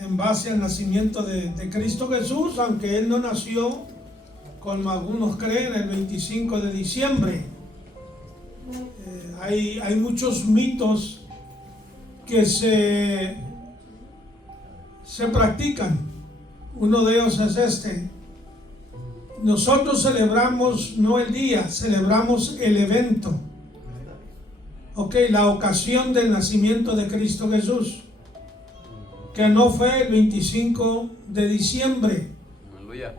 en base al nacimiento de Cristo Jesús, aunque Él no nació, como algunos creen, el 25 de diciembre. Hay muchos mitos que se practican. Uno de ellos es este. Nosotros celebramos no el día, celebramos el evento. La ocasión del nacimiento de Cristo Jesús, que no fue el 25 de diciembre. Aleluya.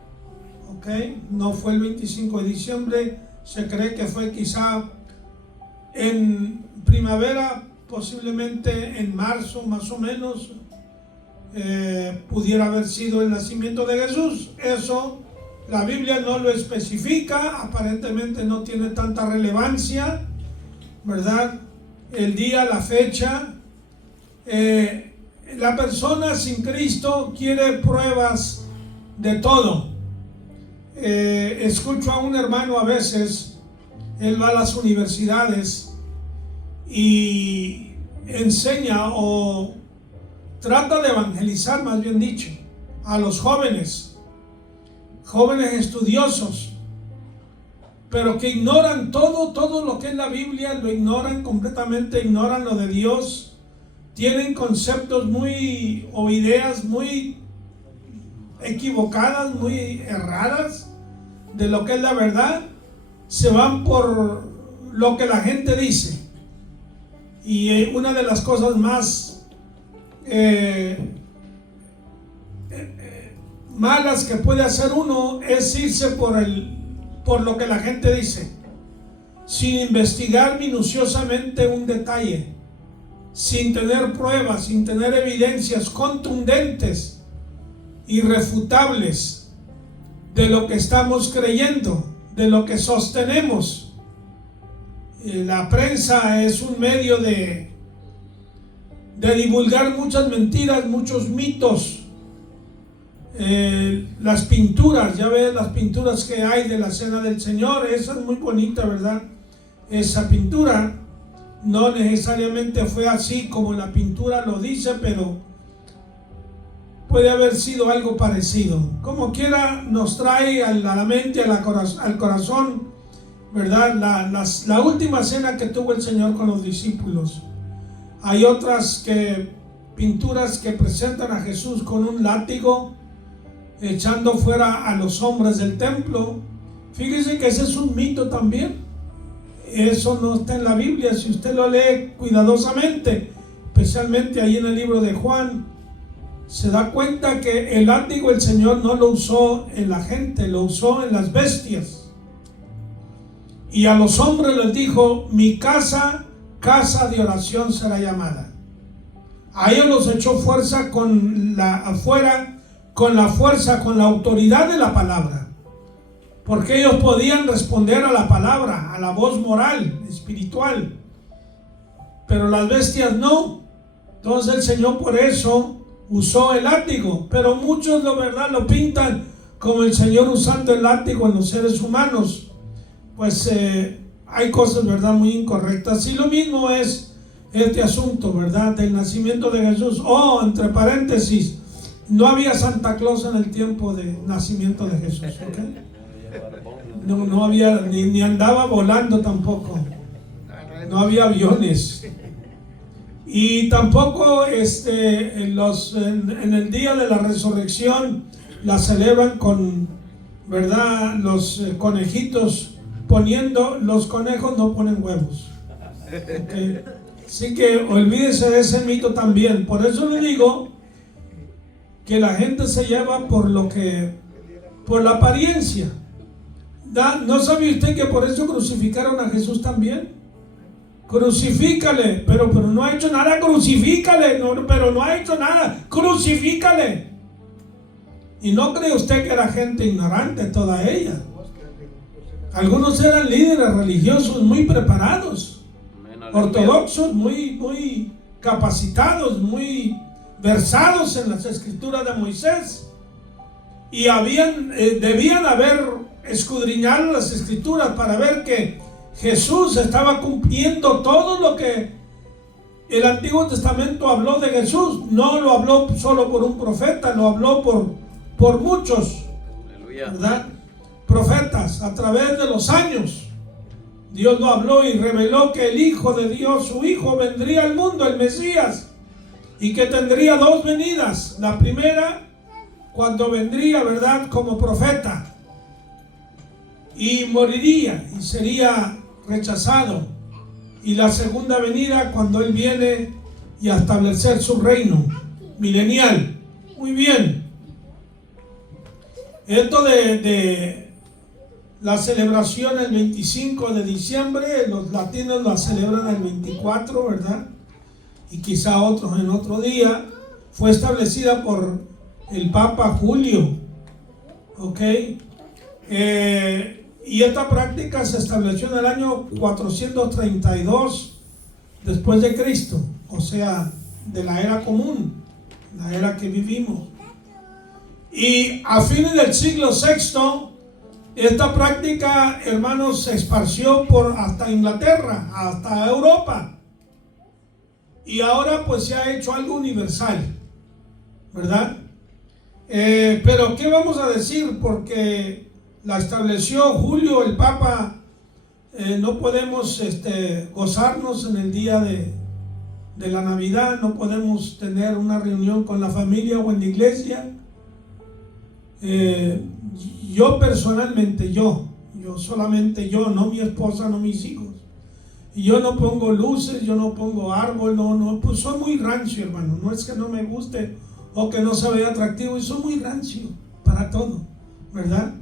No fue el 25 de diciembre, se cree que fue quizá en primavera, posiblemente en marzo más o menos, pudiera haber sido el nacimiento de Jesús. Eso la Biblia no lo especifica, aparentemente no tiene tanta relevancia, ¿verdad? El día, la fecha. La persona sin Cristo quiere pruebas de todo. Escucho a un hermano a veces, él va a las universidades y enseña o trata de evangelizar, más bien dicho, a los jóvenes estudiosos, pero que ignoran todo lo que es la Biblia, lo ignoran completamente, ignoran lo de Dios, tienen conceptos o ideas muy equivocadas, muy erradas de lo que es la verdad, se van por lo que la gente dice. Y una de las cosas más malas que puede hacer uno es irse por lo que la gente dice, sin investigar minuciosamente un detalle, sin tener pruebas, sin tener evidencias contundentes, irrefutables de lo que estamos creyendo, de lo que sostenemos. La prensa es un medio de divulgar muchas mentiras, muchos mitos. Las pinturas, ya ves las pinturas que hay de la Cena del Señor, esa es muy bonita, ¿verdad? Esa pintura no necesariamente fue así como la pintura lo dice, pero puede haber sido algo parecido. Como quiera, nos trae a la mente, al corazón, ¿verdad? La última cena que tuvo el Señor con los discípulos. Hay otras pinturas que presentan a Jesús con un látigo, echando fuera a los hombres del templo. Fíjese que ese es un mito también. Eso no está en la Biblia. Si usted lo lee cuidadosamente, especialmente ahí en el libro de Juan, se da cuenta que el látigo el Señor no lo usó en la gente, lo usó en las bestias. Y a los hombres les dijo: mi casa, casa de oración será llamada. A ellos los echó fuerza con la fuerza, con la autoridad de la palabra, porque ellos podían responder a la palabra, a la voz moral, espiritual, pero las bestias no. Entonces el Señor por eso usó el látigo, pero muchos lo pintan como el Señor usando el látigo en los seres humanos. Pues hay cosas, ¿verdad?, muy incorrectas. Y lo mismo es este asunto, ¿verdad?, del nacimiento de Jesús. Entre paréntesis, no había Santa Claus en el tiempo de nacimiento de Jesús, ¿okay? No había, ni andaba volando tampoco. No había aviones. Y tampoco en el día de la resurrección la celebran con, ¿verdad?, los conejitos poniendo. Los conejos no ponen huevos, ¿okay? Así que olvídese de ese mito también. Por eso le digo que la gente se lleva por la apariencia. ¿No sabe usted que por eso crucificaron a Jesús también? Crucifícale, pero no ha hecho nada, crucifícale, pero no ha hecho nada, crucifícale. Y no cree usted que era gente ignorante toda ella. Algunos eran líderes religiosos muy preparados, ortodoxos, muy capacitados, muy versados en las escrituras de Moisés, y debían haber escudriñado las escrituras para ver que Jesús estaba cumpliendo todo lo que el Antiguo Testamento habló de Jesús, no lo habló solo por un profeta, lo habló por muchos, ¿verdad? Profetas a través de los años. Dios lo habló y reveló que el Hijo de Dios, su Hijo, vendría al mundo, el Mesías, y que tendría dos venidas. La primera, cuando vendría, ¿verdad?, como profeta, y moriría y sería rechazado. Y la segunda venida, cuando Él viene y a establecer su reino milenial. Muy bien. Esto de la celebración el 25 de diciembre, los latinos la celebran el 24, ¿verdad? Y quizá otros en otro día. Fue establecida por el Papa Julio, ¿ok? Y esta práctica se estableció en el año 432 después de Cristo, o sea, de la era común, la era que vivimos. Y a fines del siglo VI, esta práctica, hermanos, se esparció por hasta Inglaterra, hasta Europa. Y ahora pues se ha hecho algo universal, ¿verdad? Pero ¿qué vamos a decir? Porque la estableció Julio, el Papa. No podemos gozarnos en el día de la Navidad, no podemos tener una reunión con la familia o en la iglesia. Yo personalmente, yo solamente yo, no mi esposa, no mis hijos. Y yo no pongo luces, yo no pongo árbol, pues soy muy rancio, hermano. No es que no me guste o que no se vea atractivo, y soy muy rancio para todo, ¿verdad?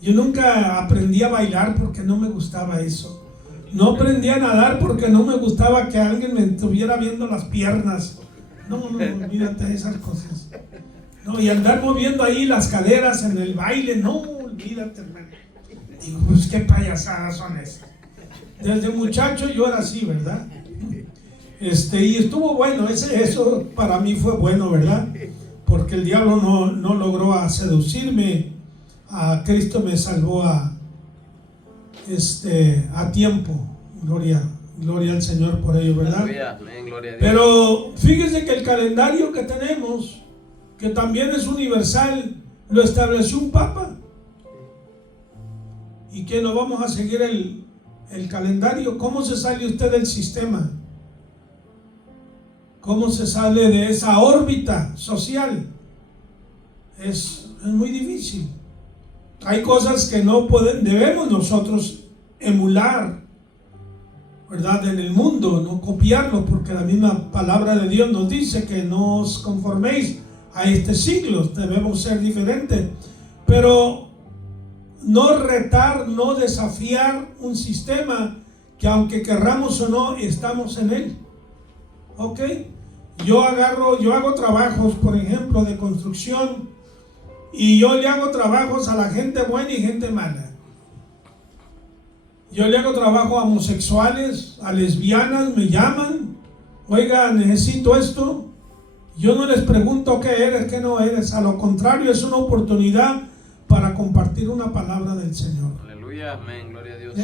Yo nunca aprendí a bailar porque no me gustaba eso. No aprendí a nadar porque no me gustaba que alguien me estuviera viendo las piernas. No, olvídate de esas cosas. No, y andar moviendo ahí las caderas en el baile, no, olvídate, hermano. Digo, pues qué payasadas son esas. Desde muchacho yo era así, ¿verdad? Y estuvo bueno, eso para mí fue bueno, ¿verdad? Porque el diablo no logró seducirme. A Cristo me salvó a tiempo. Gloria al Señor por ello, ¿verdad? Amén, gloria a Dios. Pero fíjese que el calendario que tenemos, que también es universal, lo estableció un papa. ¿Y que no vamos a seguir el calendario? ¿Cómo se sale usted del sistema? ¿Cómo se sale de esa órbita social? Es muy difícil. Hay cosas que debemos nosotros emular, ¿verdad? En el mundo, no copiarlo, porque la misma palabra de Dios nos dice que no os conforméis a este siglo, debemos ser diferentes, pero no retar, no desafiar un sistema que aunque querramos o no, estamos en él. ¿Ok? Yo hago trabajos, por ejemplo, de construcción, y yo le hago trabajos a la gente buena y gente mala. Yo le hago trabajo a homosexuales, a lesbianas, me llaman, oiga, necesito esto. Yo no les pregunto qué eres, qué no eres, a lo contrario, es una oportunidad para compartir una palabra del Señor. Aleluya, amén, gloria a Dios.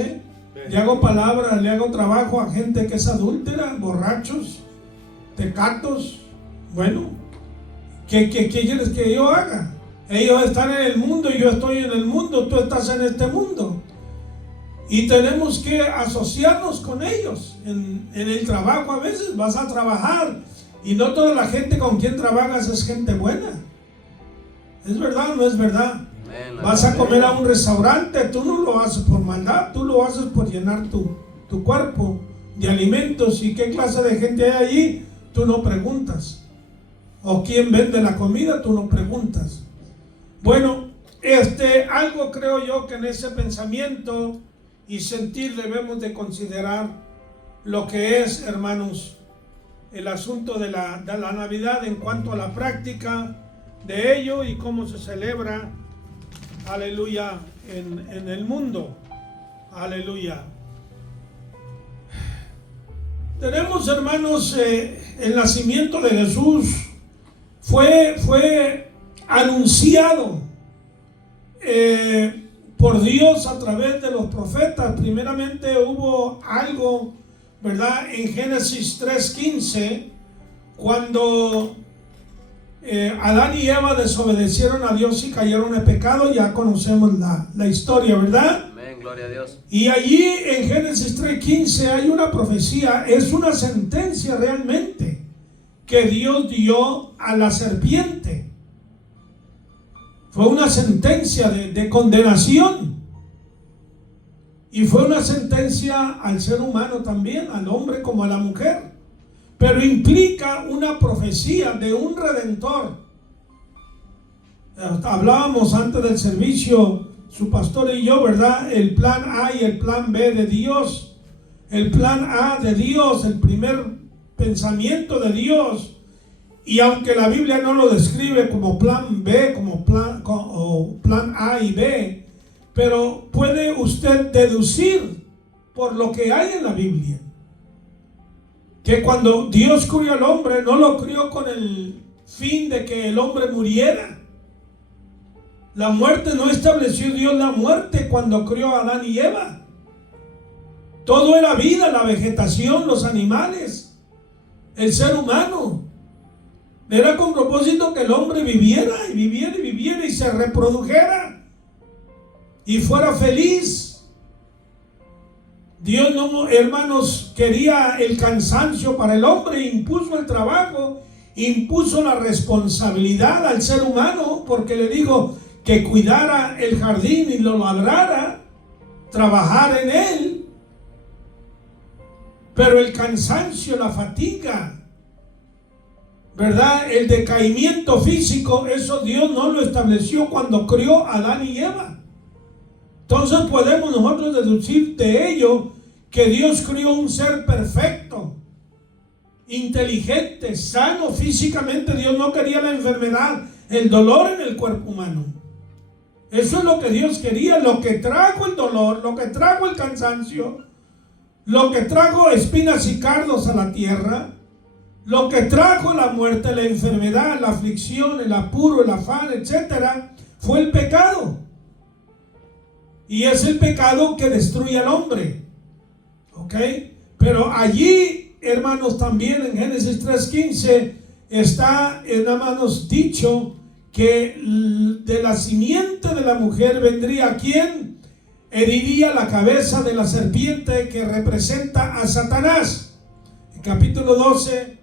Le hago trabajo a gente que es adúltera, borrachos, tecatos. Bueno, ¿qué quieres que yo haga? Ellos están en el mundo y yo estoy en el mundo, tú estás en este mundo. Y tenemos que asociarnos con ellos. En el trabajo a veces vas a trabajar y no toda la gente con quien trabajas es gente buena. ¿Es verdad o no es verdad? Vas a comer a un restaurante, tú no lo haces por maldad, tú lo haces por llenar tu cuerpo de alimentos. ¿Y qué clase de gente hay allí? Tú no preguntas. ¿O quién vende la comida? Tú no preguntas. Bueno, algo creo yo que en ese pensamiento y sentir debemos de considerar lo que es, hermanos, el asunto de la Navidad en cuanto a la práctica de ello y cómo se celebra, aleluya, en el mundo, aleluya. Tenemos, hermanos, el nacimiento de Jesús fue anunciado por Dios a través de los profetas. Primeramente hubo algo ¿verdad? En Génesis 3:15, cuando Adán y Eva desobedecieron a Dios y cayeron en pecado, ya conocemos la historia, ¿verdad? Amén, gloria a Dios. Y allí en Génesis 3:15 hay una profecía, es una sentencia realmente que Dios dio a la serpiente. Fue una sentencia de condenación. Y fue una sentencia al ser humano también, al hombre como a la mujer. Pero implica una profecía de un redentor. Hablábamos antes del servicio, su pastor y yo, ¿verdad? El plan A y el plan B de Dios. El plan A de Dios, el primer pensamiento de Dios. Y aunque la Biblia no lo describe como plan B, como plan A y B, pero puede usted deducir por lo que hay en la Biblia, que cuando Dios crió al hombre, no lo crió con el fin de que el hombre muriera. La muerte, no estableció Dios la muerte cuando crió a Adán y Eva. Todo era vida, la vegetación, los animales, el ser humano. Era con propósito que el hombre viviera y viviera y viviera y se reprodujera y fuera feliz. Dios no, hermanos, quería el cansancio para el hombre, impuso el trabajo, impuso la responsabilidad al ser humano, porque le dijo que cuidara el jardín y lo labrara, trabajar en él. Pero el cansancio, la fatiga, ¿verdad? El decaimiento físico, eso Dios no lo estableció cuando crió a Adán y Eva. Entonces podemos nosotros deducir de ello que Dios crió un ser perfecto, inteligente, sano físicamente. Dios no quería la enfermedad, el dolor en el cuerpo humano. Eso es lo que Dios quería, lo que trajo el dolor, lo que trajo el cansancio, lo que trajo espinas y cardos a la tierra, lo que trajo la muerte, la enfermedad, la aflicción, el apuro, el afán, etcétera, fue el pecado. Y es el pecado que destruye al hombre. ¿Ok? Pero allí, hermanos, también en Génesis 3:15 está, hermanos, dicho que de la simiente de la mujer vendría quien heriría la cabeza de la serpiente, que representa a Satanás. El capítulo 12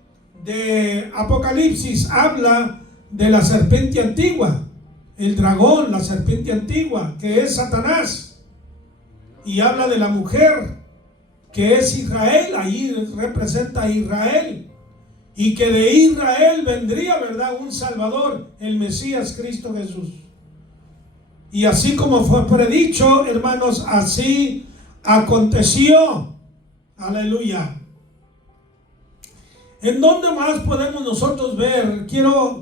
de Apocalipsis habla de la serpiente antigua, el dragón, la serpiente antigua, que es Satanás, y habla de la mujer, que es Israel. Ahí representa a Israel, y que de Israel vendría, ¿verdad?, un Salvador, el Mesías, Cristo Jesús. Y así como fue predicho, hermanos, así aconteció. Aleluya. ¿En dónde más podemos nosotros ver? Quiero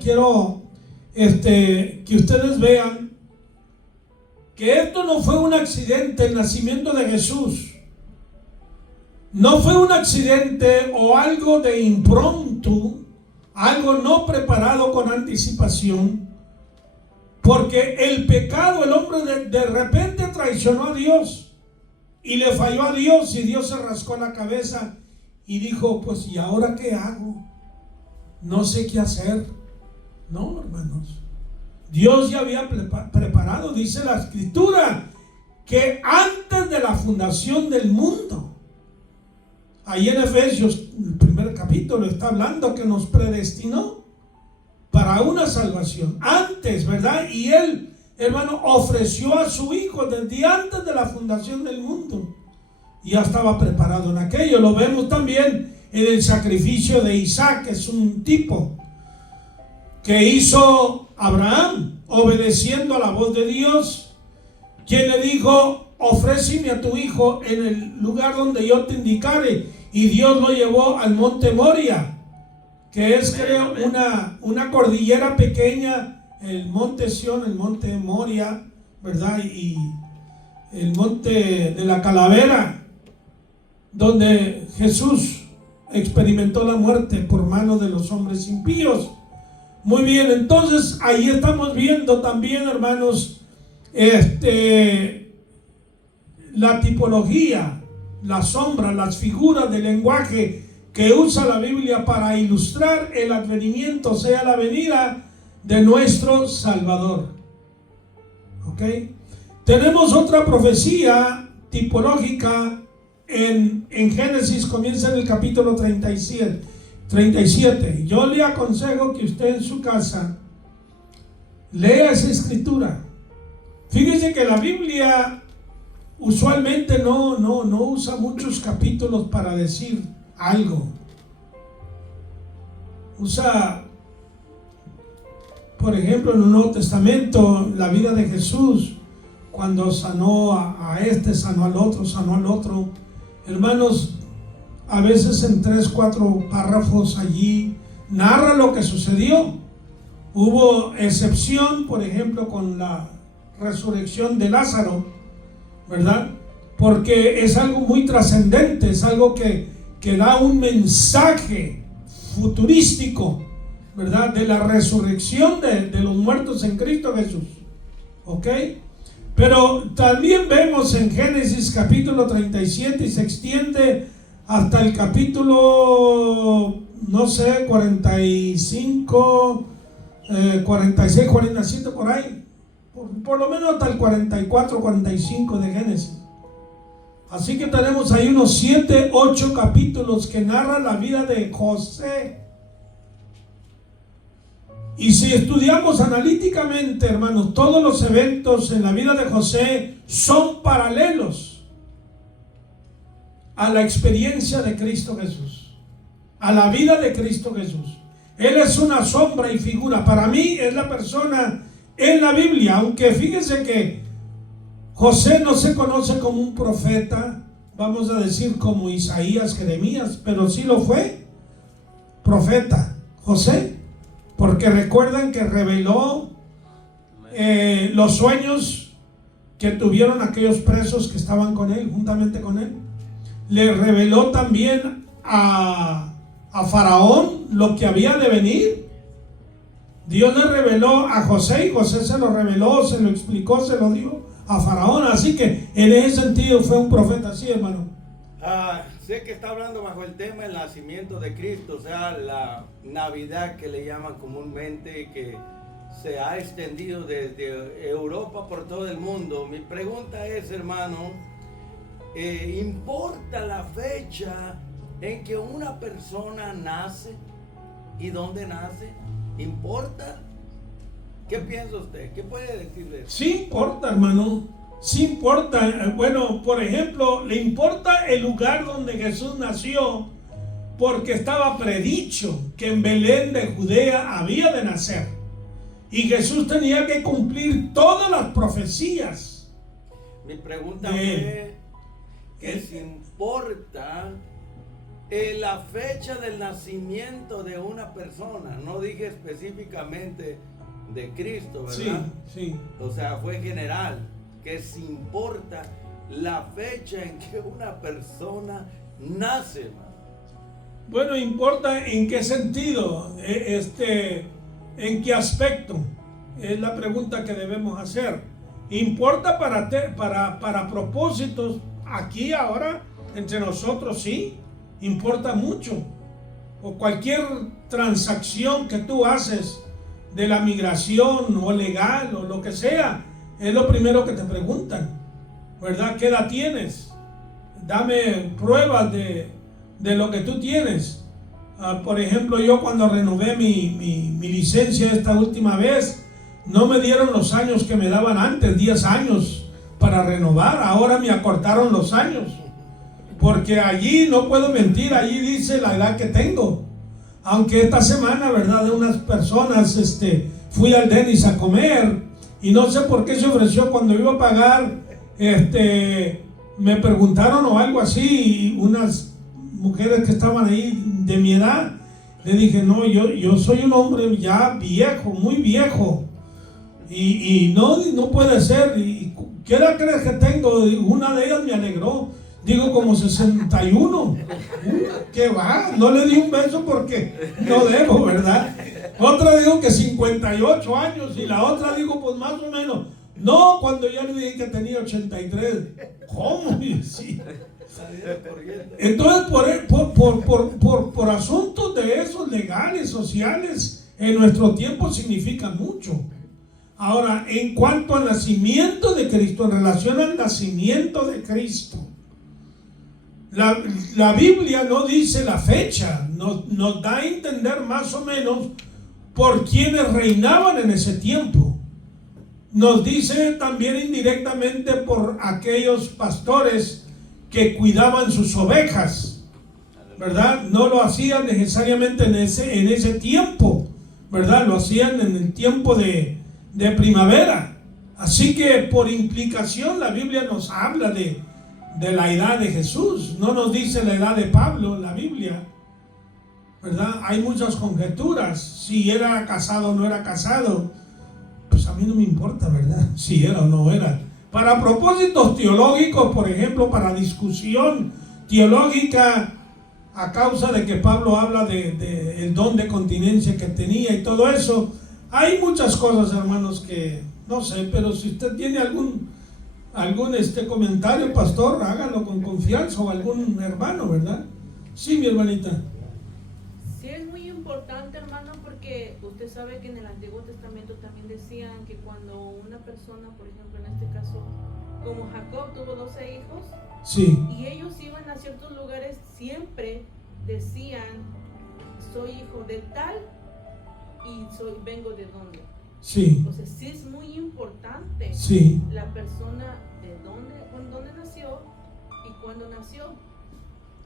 que ustedes vean que esto no fue un accidente, el nacimiento de Jesús. No fue un accidente o algo de impromptu, algo no preparado con anticipación, porque el pecado, el hombre de repente traicionó a Dios y le falló a Dios, y Dios se rascó la cabeza y dijo: pues ¿y ahora qué hago? No sé qué hacer. No, hermanos, Dios ya había preparado, dice la Escritura, que antes de la fundación del mundo, ahí en Efesios, el primer capítulo, está hablando que nos predestinó para una salvación. Antes, ¿verdad? Y Él, hermano, ofreció a su Hijo desde antes de la fundación del mundo. Ya estaba preparado en aquello. Lo vemos también en el sacrificio de Isaac, que es un tipo que hizo Abraham, obedeciendo a la voz de Dios, quien le dijo: ofréceme a tu hijo en el lugar donde yo te indicare. Y Dios lo llevó al monte Moria, que es, creo, una cordillera pequeña, el monte Sión, el monte Moria, ¿verdad? Y el monte de la calavera, donde Jesús experimentó la muerte por mano de los hombres impíos. Muy bien, entonces ahí estamos viendo también, hermanos, la tipología, las sombras, las figuras del lenguaje que usa la Biblia para ilustrar el advenimiento, o sea, la venida de nuestro Salvador. ¿Ok? Tenemos otra profecía tipológica en Génesis, comienza en el capítulo 37. Yo le aconsejo que usted en su casa lea esa escritura. Fíjese que la Biblia usualmente no usa muchos capítulos para decir algo. Usa, por ejemplo, en el Nuevo Testamento, la vida de Jesús, cuando sanó a este, sanó al otro. Hermanos, a veces en 3-4 párrafos allí narra lo que sucedió. Hubo excepción, por ejemplo, con la resurrección de Lázaro, ¿verdad? Porque es algo muy trascendente, es algo que da un mensaje futurístico, ¿verdad? De la resurrección de los muertos en Cristo Jesús. ¿Ok? Pero también vemos en Génesis capítulo 37 y se extiende hasta el capítulo, no sé, 45, 46, 47 por ahí. Por lo menos hasta el 44, 45 de Génesis. Así que tenemos ahí unos 7, 8 capítulos que narran la vida de José. Y si estudiamos analíticamente, hermanos, todos los eventos en la vida de José son paralelos a la experiencia de Cristo Jesús, a la vida de Cristo Jesús. Él es una sombra y figura. Para mí es la persona en la Biblia, aunque fíjense que José no se conoce como un profeta, vamos a decir como Isaías, Jeremías, pero sí lo fue, profeta José, porque recuerdan que reveló los sueños que tuvieron aquellos presos que estaban con él, juntamente con él. Le reveló también a Faraón lo que había de venir. Dios le reveló a José y José se lo reveló, se lo explicó, se lo dijo a Faraón. Así que en ese sentido fue un profeta, sí, hermano. Sé que está hablando bajo el tema del nacimiento de Cristo, o sea, la Navidad que le llaman comúnmente, que se ha extendido desde Europa por todo el mundo. Mi pregunta es, hermano, ¿importa la fecha en que una persona nace y dónde nace? ¿Importa? ¿Qué piensa usted? ¿Qué puede decir de eso? Sí importa, hermano. Sí importa. Bueno, por ejemplo, le importa el lugar donde Jesús nació, porque estaba predicho que en Belén de Judea había de nacer. Y Jesús tenía que cumplir todas las profecías. Mi pregunta fue que si importa la fecha del nacimiento de una persona. No dije específicamente de Cristo, ¿verdad? Sí. O sea, fue general, que si importa la fecha en que una persona nace, hermano. Bueno, importa en qué sentido, en qué aspecto, es la pregunta que debemos hacer. Importa para propósitos aquí ahora entre nosotros, sí, importa mucho. O cualquier transacción que tú haces de la migración o legal o lo que sea, es lo primero que te preguntan, ¿verdad? ¿Qué edad tienes? Dame pruebas de lo que tú tienes. Por ejemplo, yo cuando renové mi licencia esta última vez, no me dieron los años que me daban antes, 10 años para renovar. Ahora me acortaron los años, porque allí, no puedo mentir, allí dice la edad que tengo. Aunque esta semana, ¿verdad?, de unas personas, fui al Dennis a comer, y no sé por qué se ofreció cuando iba a pagar, me preguntaron o algo así, y unas mujeres que estaban ahí de mi edad, le dije, no, yo soy un hombre ya viejo, muy viejo, y no puede ser. ¿Y qué edad crees que tengo? Una de ellas me alegró, digo como 61. ¿Qué va? No le di un beso porque no debo, ¿verdad? Otra dijo que 58 años y la otra dijo pues más o menos. No, cuando yo le dije que tenía 83. ¿Cómo? Sí. Entonces, por asuntos de esos legales, sociales, en nuestro tiempo significa mucho. Ahora, en cuanto al nacimiento de Cristo, en relación al nacimiento de Cristo, la Biblia no dice la fecha, nos da a entender más o menos por quienes reinaban en ese tiempo. Nos dice también indirectamente por aquellos pastores que cuidaban sus ovejas, ¿verdad? No lo hacían necesariamente en ese tiempo, ¿verdad? Lo hacían en el tiempo de primavera. Así que por implicación la Biblia nos habla de la edad de Jesús. No nos dice la edad de Pablo, la Biblia, ¿verdad? Hay muchas conjeturas, si era casado o no era casado. Pues a mí no me importa, ¿verdad? Si era o no era. Para propósitos teológicos, por ejemplo, para discusión teológica, a causa de que Pablo habla de el don de continencia que tenía y todo eso, hay muchas cosas, hermanos, que no sé, pero si usted tiene algún comentario, pastor, hágalo con confianza, o algún hermano, ¿verdad? Sí, mi hermanita. Sí, es muy importante, hermano, porque usted sabe que en el Antiguo Testamento también decían que cuando una persona, por ejemplo, en este caso, como Jacob tuvo 12 hijos, sí, y ellos iban a ciertos lugares, siempre decían, soy hijo de tal y vengo de dónde. sí, Entonces sí es muy importante, sí, la persona de dónde nació y cuándo nació,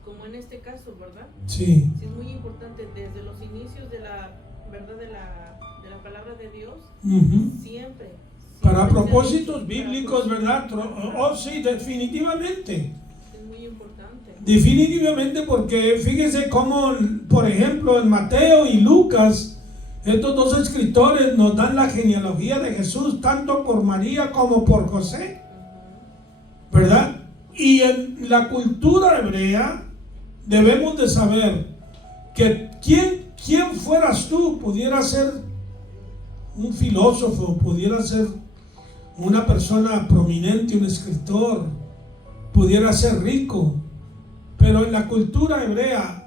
como en este caso, ¿verdad? sí. Sí es muy importante desde los inicios de la verdad de la palabra de Dios, siempre. Para propósitos bíblicos, ¿verdad? Oh, sí, definitivamente. Es muy importante. Definitivamente, porque fíjese cómo, por ejemplo, en Mateo y Lucas, estos dos escritores nos dan la genealogía de Jesús, tanto por María como por José, ¿verdad? Y en la cultura hebrea debemos de saber que quién fueras tú, pudiera ser un filósofo, pudiera ser una persona prominente, un escritor, pudiera ser rico, pero en la cultura hebrea,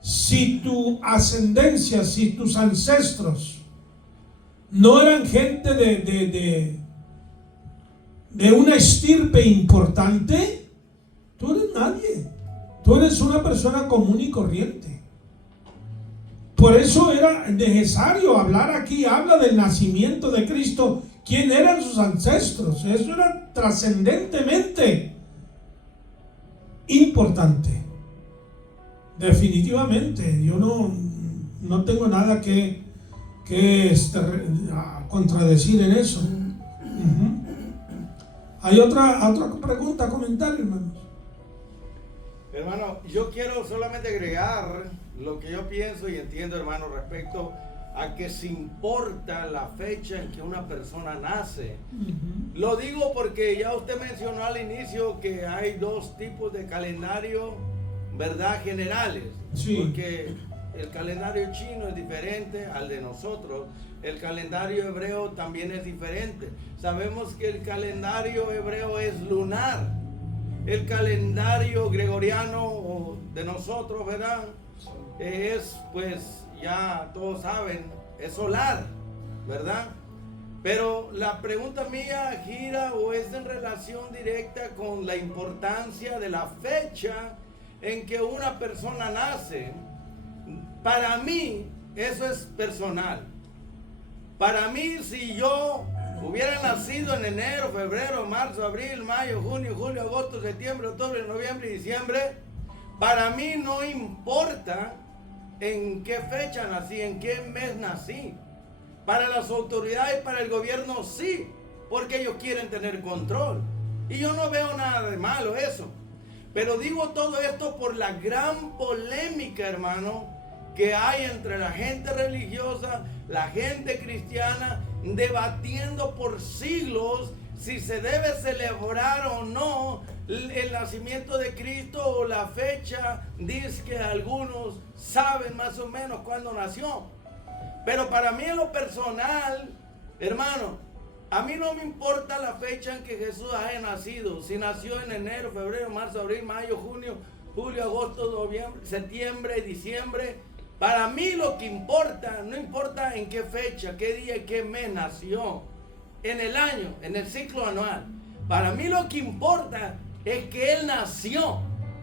si tu ascendencia, si tus ancestros no eran gente de una estirpe importante, tú eres nadie. Tú eres una persona común y corriente. Por eso era necesario hablar aquí, habla del nacimiento de Cristo. ¿Quién eran sus ancestros? Eso era trascendentemente importante. Definitivamente, yo no tengo nada que contradecir en eso. ¿Hay otra pregunta, comentario, hermanos? Hermano, yo quiero solamente agregar lo que yo pienso y entiendo, hermano, respecto a que se importa la fecha en que una persona nace. Lo digo porque ya usted mencionó al inicio que hay dos tipos de calendario, ¿verdad? Generales. Sí. Porque el calendario chino es diferente al de nosotros. El calendario hebreo también es diferente. Sabemos que el calendario hebreo es lunar. El calendario gregoriano de nosotros, ¿verdad? Es, pues, ya todos saben, es solar, ¿verdad? Pero la pregunta mía gira o es en relación directa con la importancia de la fecha en que una persona nace. Para mí, eso es personal. Para mí, si yo hubiera nacido en enero, febrero, marzo, abril, mayo, junio, julio, agosto, septiembre, octubre, noviembre y diciembre, para mí no importa en qué fecha nací, en qué mes nací. Para las autoridades, para el gobierno sí, porque ellos quieren tener control. Y yo no veo nada de malo eso. Pero digo todo esto por la gran polémica, hermano, que hay entre la gente religiosa, la gente cristiana, debatiendo por siglos si se debe celebrar o no el nacimiento de Cristo o la fecha. Dice que algunos saben más o menos cuándo nació. Pero para mí en lo personal, hermano, A mí no me importa la fecha en que Jesús haya nacido. Si nació en enero, febrero, marzo, abril, mayo, junio, julio, agosto, noviembre, septiembre, diciembre. Para mí lo que importa, no importa en qué fecha, qué día, qué mes nació. En el año, en el ciclo anual. Para mí lo que importa es que Él nació,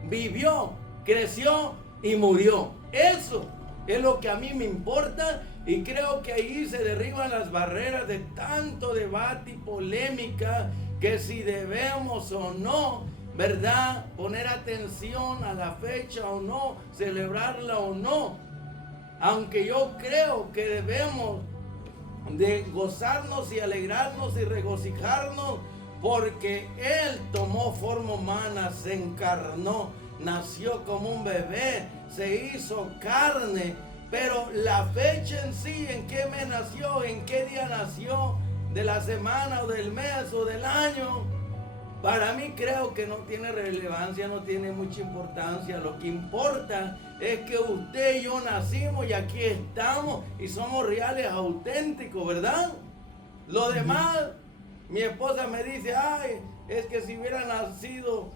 vivió, creció y murió. Eso es lo que a mí me importa, y creo que ahí se derriban las barreras de tanto debate y polémica, que si debemos o no, ¿verdad?, poner atención a la fecha o no, celebrarla o no. Aunque yo creo que debemos de gozarnos y alegrarnos y regocijarnos, porque Él tomó forma humana, se encarnó, nació como un bebé, se hizo carne. Pero la fecha en sí, en qué mes nació, en qué día nació, de la semana o del mes o del año, para mí creo que no tiene relevancia, no tiene mucha importancia. Lo que importa es que usted y yo nacimos y aquí estamos y somos reales, auténticos, ¿verdad? Lo demás, mi esposa me dice, ay, es que si hubiera nacido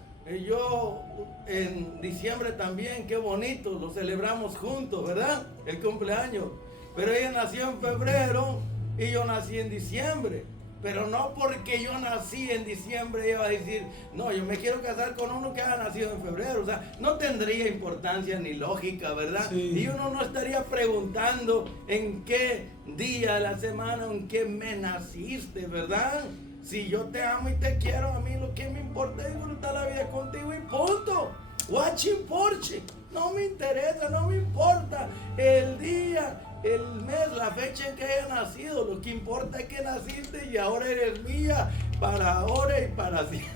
yo en diciembre también, qué bonito, lo celebramos juntos, ¿verdad? El cumpleaños. Pero ella nació en febrero y yo nací en diciembre. Pero no porque yo nací en diciembre ella va a decir, no, yo me quiero casar con uno que haya nacido en febrero. O sea, no tendría importancia ni lógica, ¿verdad? Sí. Y uno no estaría preguntando en qué día de la semana, en qué mes naciste, ¿verdad? Si yo te amo y te quiero, a mí lo que me importa es disfrutar la vida contigo y punto. Watching Porsche. No me interesa, no me importa el día, el mes, la fecha en que haya nacido. Lo que importa es que naciste y ahora eres mía, para ahora y para siempre.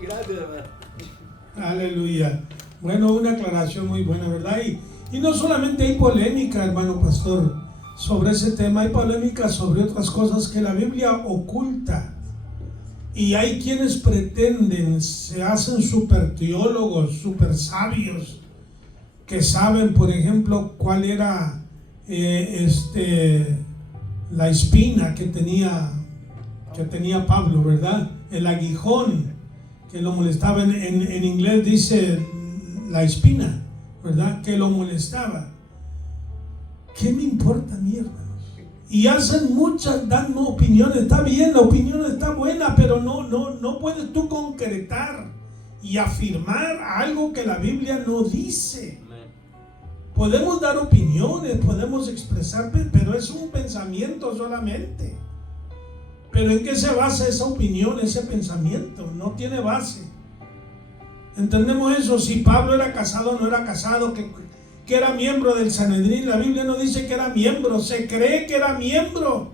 Gracias, hermano. Aleluya. Bueno, una aclaración muy buena, ¿verdad? Y no solamente hay polémica, hermano pastor, sobre ese tema, hay polémica sobre otras cosas que la Biblia oculta. Y hay quienes pretenden, se hacen super teólogos, super sabios, que saben, por ejemplo, cuál era la espina que tenía Pablo, ¿verdad? El aguijón que lo molestaba. En inglés dice la espina, ¿verdad? Que lo molestaba. ¿Qué me importa a mí, hermanos? Y hacen muchas, dan opiniones. Está bien, la opinión está buena, pero no puedes tú concretar y afirmar algo que la Biblia no dice. Podemos dar opiniones, podemos expresar, pero es un pensamiento solamente. Pero ¿en qué se basa esa opinión, ese pensamiento? No tiene base. ¿Entendemos eso? Si Pablo era casado o no era casado, que era miembro del Sanedrín, la Biblia no dice que era miembro, se cree que era miembro,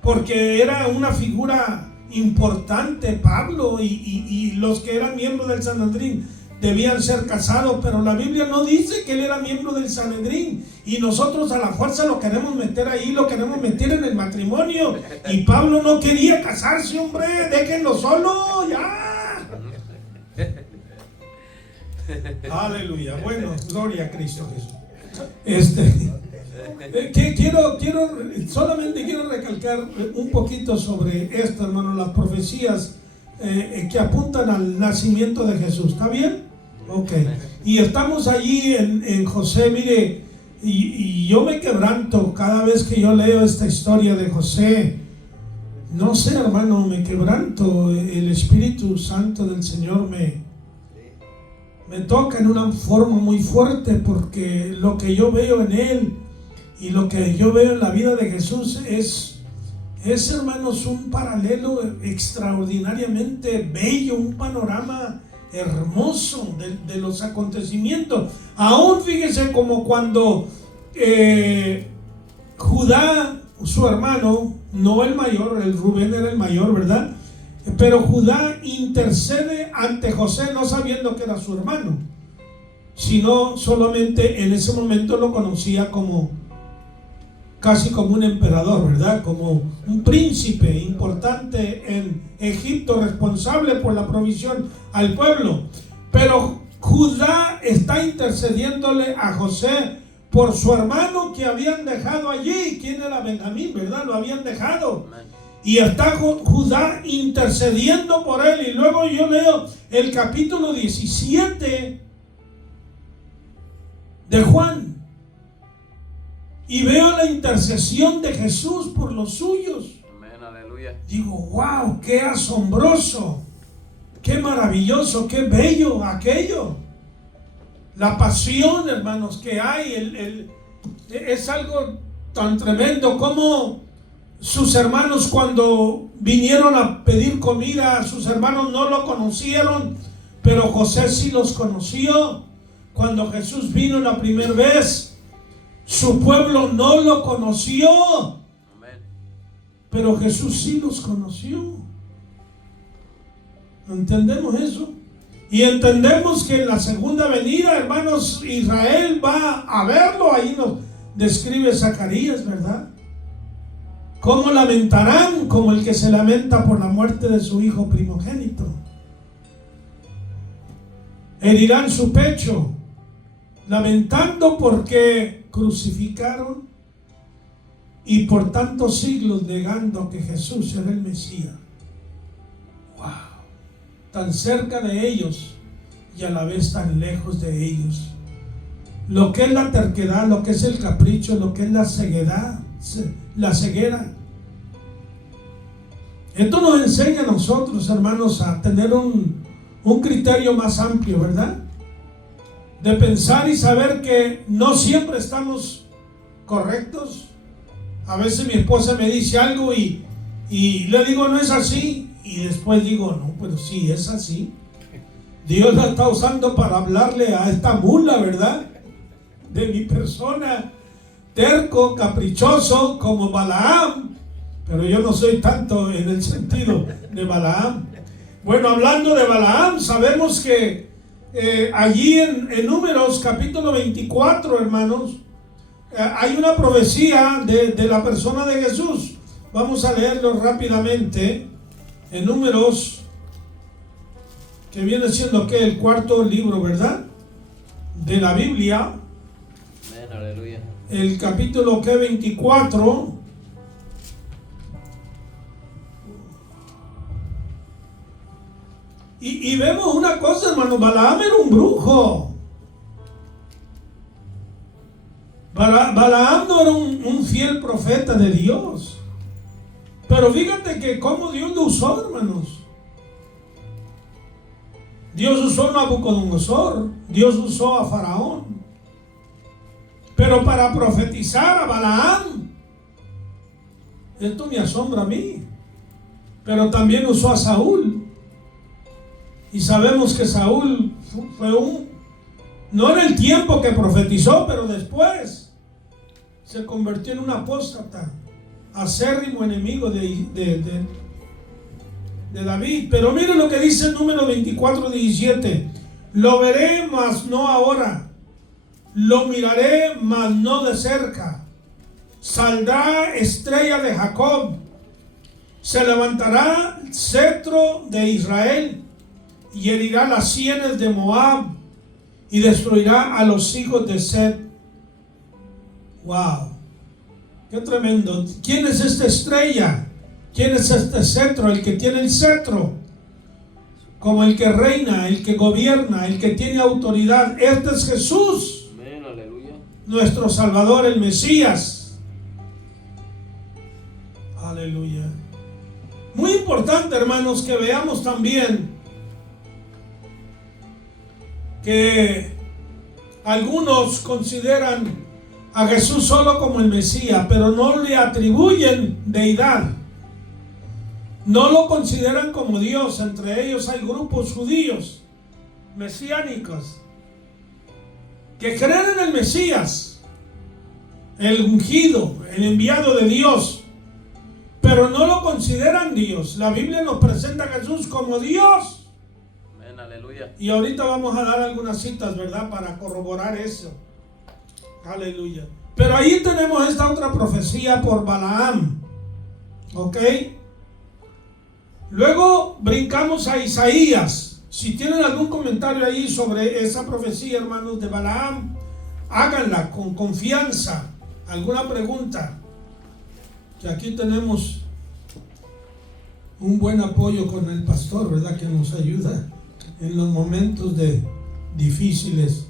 porque era una figura importante Pablo, y los que eran miembros del Sanedrín debían ser casados, pero la Biblia no dice que él era miembro del Sanedrín, y nosotros a la fuerza lo queremos meter ahí, lo queremos meter en el matrimonio, y Pablo no quería casarse, hombre, déjenlo solo, ya. Aleluya. Bueno, gloria a Cristo Jesús. Solamente quiero recalcar un poquito sobre esto, hermano, las profecías que apuntan al nacimiento de Jesús. ¿Está bien? Ok. Y estamos allí en José, mire, y yo me quebranto cada vez que yo leo esta historia de José. No sé, hermano, me quebranto. El Espíritu Santo del Señor me toca en una forma muy fuerte, porque lo que yo veo en él y lo que yo veo en la vida de Jesús es hermanos, un paralelo extraordinariamente bello, un panorama hermoso de los acontecimientos. Aún fíjese como cuando Judá, su hermano, no el mayor, el Rubén era el mayor, ¿verdad? Pero Judá intercede ante José, no sabiendo que era su hermano, sino solamente en ese momento lo conocía como casi como un emperador, ¿verdad? Como un príncipe importante en Egipto, responsable por la provisión al pueblo. Pero Judá está intercediéndole a José por su hermano que habían dejado allí. ¿Quién era Benjamín, verdad? Lo habían dejado. Y está Judá intercediendo por él. Y luego yo leo el capítulo 17 de Juan. Y veo la intercesión de Jesús por los suyos. Amén, aleluya. Digo, wow, qué asombroso, qué maravilloso, qué bello aquello. La pasión, hermanos, que hay, es algo tan tremendo como sus hermanos cuando vinieron a pedir comida, sus hermanos no lo conocieron, pero José sí los conoció. Cuando Jesús vino la primera vez, su pueblo no lo conoció, Amén. pero Jesús sí los conoció. ¿Entendemos eso? Y entendemos que en la segunda venida, hermanos, Israel va a verlo. Ahí nos describe Zacarías, ¿verdad? ¿Cómo lamentarán? Como el que se lamenta por la muerte de su hijo primogénito. Herirán su pecho, lamentando porque crucificaron y por tantos siglos negando que Jesús era el Mesías. ¡Wow! Tan cerca de ellos y a la vez tan lejos de ellos. Lo que es la terquedad, lo que es el capricho, lo que es la ceguedad, la ceguera. Esto nos enseña a nosotros, hermanos, a tener un criterio más amplio, ¿verdad? De pensar y saber que no siempre estamos correctos. A veces mi esposa me dice algo y le digo, no es así. Y después digo, no, pero sí es así. Dios la está usando para hablarle a esta mula, ¿verdad? De mi persona, terco, caprichoso, como Balaam. Pero yo no soy tanto en el sentido de Balaam. Bueno, hablando de Balaam, sabemos que allí en Números capítulo 24, hermanos, hay una profecía de la persona de Jesús. Vamos a leerlo rápidamente. En Números, que viene siendo que el cuarto libro, ¿verdad?, de la Biblia. Amén, aleluya. El capítulo 24. Y vemos una cosa, hermano. Balaam era un brujo. Balaam no era un fiel profeta de Dios. Pero fíjate que cómo Dios lo usó, hermanos. Dios usó a Nabucodonosor, Dios usó a Faraón. Pero para profetizar a Balaam, esto me asombra a mí. Pero también usó a Saúl. Y sabemos que Saúl fue no en el tiempo que profetizó, pero después se convirtió en un apóstata, acérrimo enemigo de David. Pero miren lo que dice el número 24:17. Lo veré, mas no ahora. Lo miraré, mas no de cerca. Saldrá estrella de Jacob. Se levantará cetro de Israel. Y herirá las sienes de Moab. Y destruirá a los hijos de Set. Wow. Qué tremendo. ¿Quién es esta estrella? ¿Quién es este cetro? El que tiene el cetro, como el que reina, el que gobierna, el que tiene autoridad. Este es Jesús. Amén, aleluya. Nuestro Salvador, el Mesías. Aleluya. Muy importante, hermanos, que veamos también que algunos consideran a Jesús solo como el Mesías, pero no le atribuyen deidad. No lo consideran como Dios. Entre ellos hay grupos judíos mesiánicos que creen en el Mesías, el ungido, el enviado de Dios, pero no lo consideran Dios. La Biblia nos presenta a Jesús como Dios. Amén, aleluya. Y ahorita vamos a dar algunas citas, ¿verdad?, para corroborar eso. Aleluya. Pero ahí tenemos esta otra profecía por Balaam. ¿Ok? Luego brincamos a Isaías. Si tienen algún comentario ahí sobre esa profecía, hermanos, de Balaam, háganla con confianza. ¿Alguna pregunta? Que aquí tenemos un buen apoyo con el pastor, ¿verdad? Que nos ayuda en los momentos difíciles.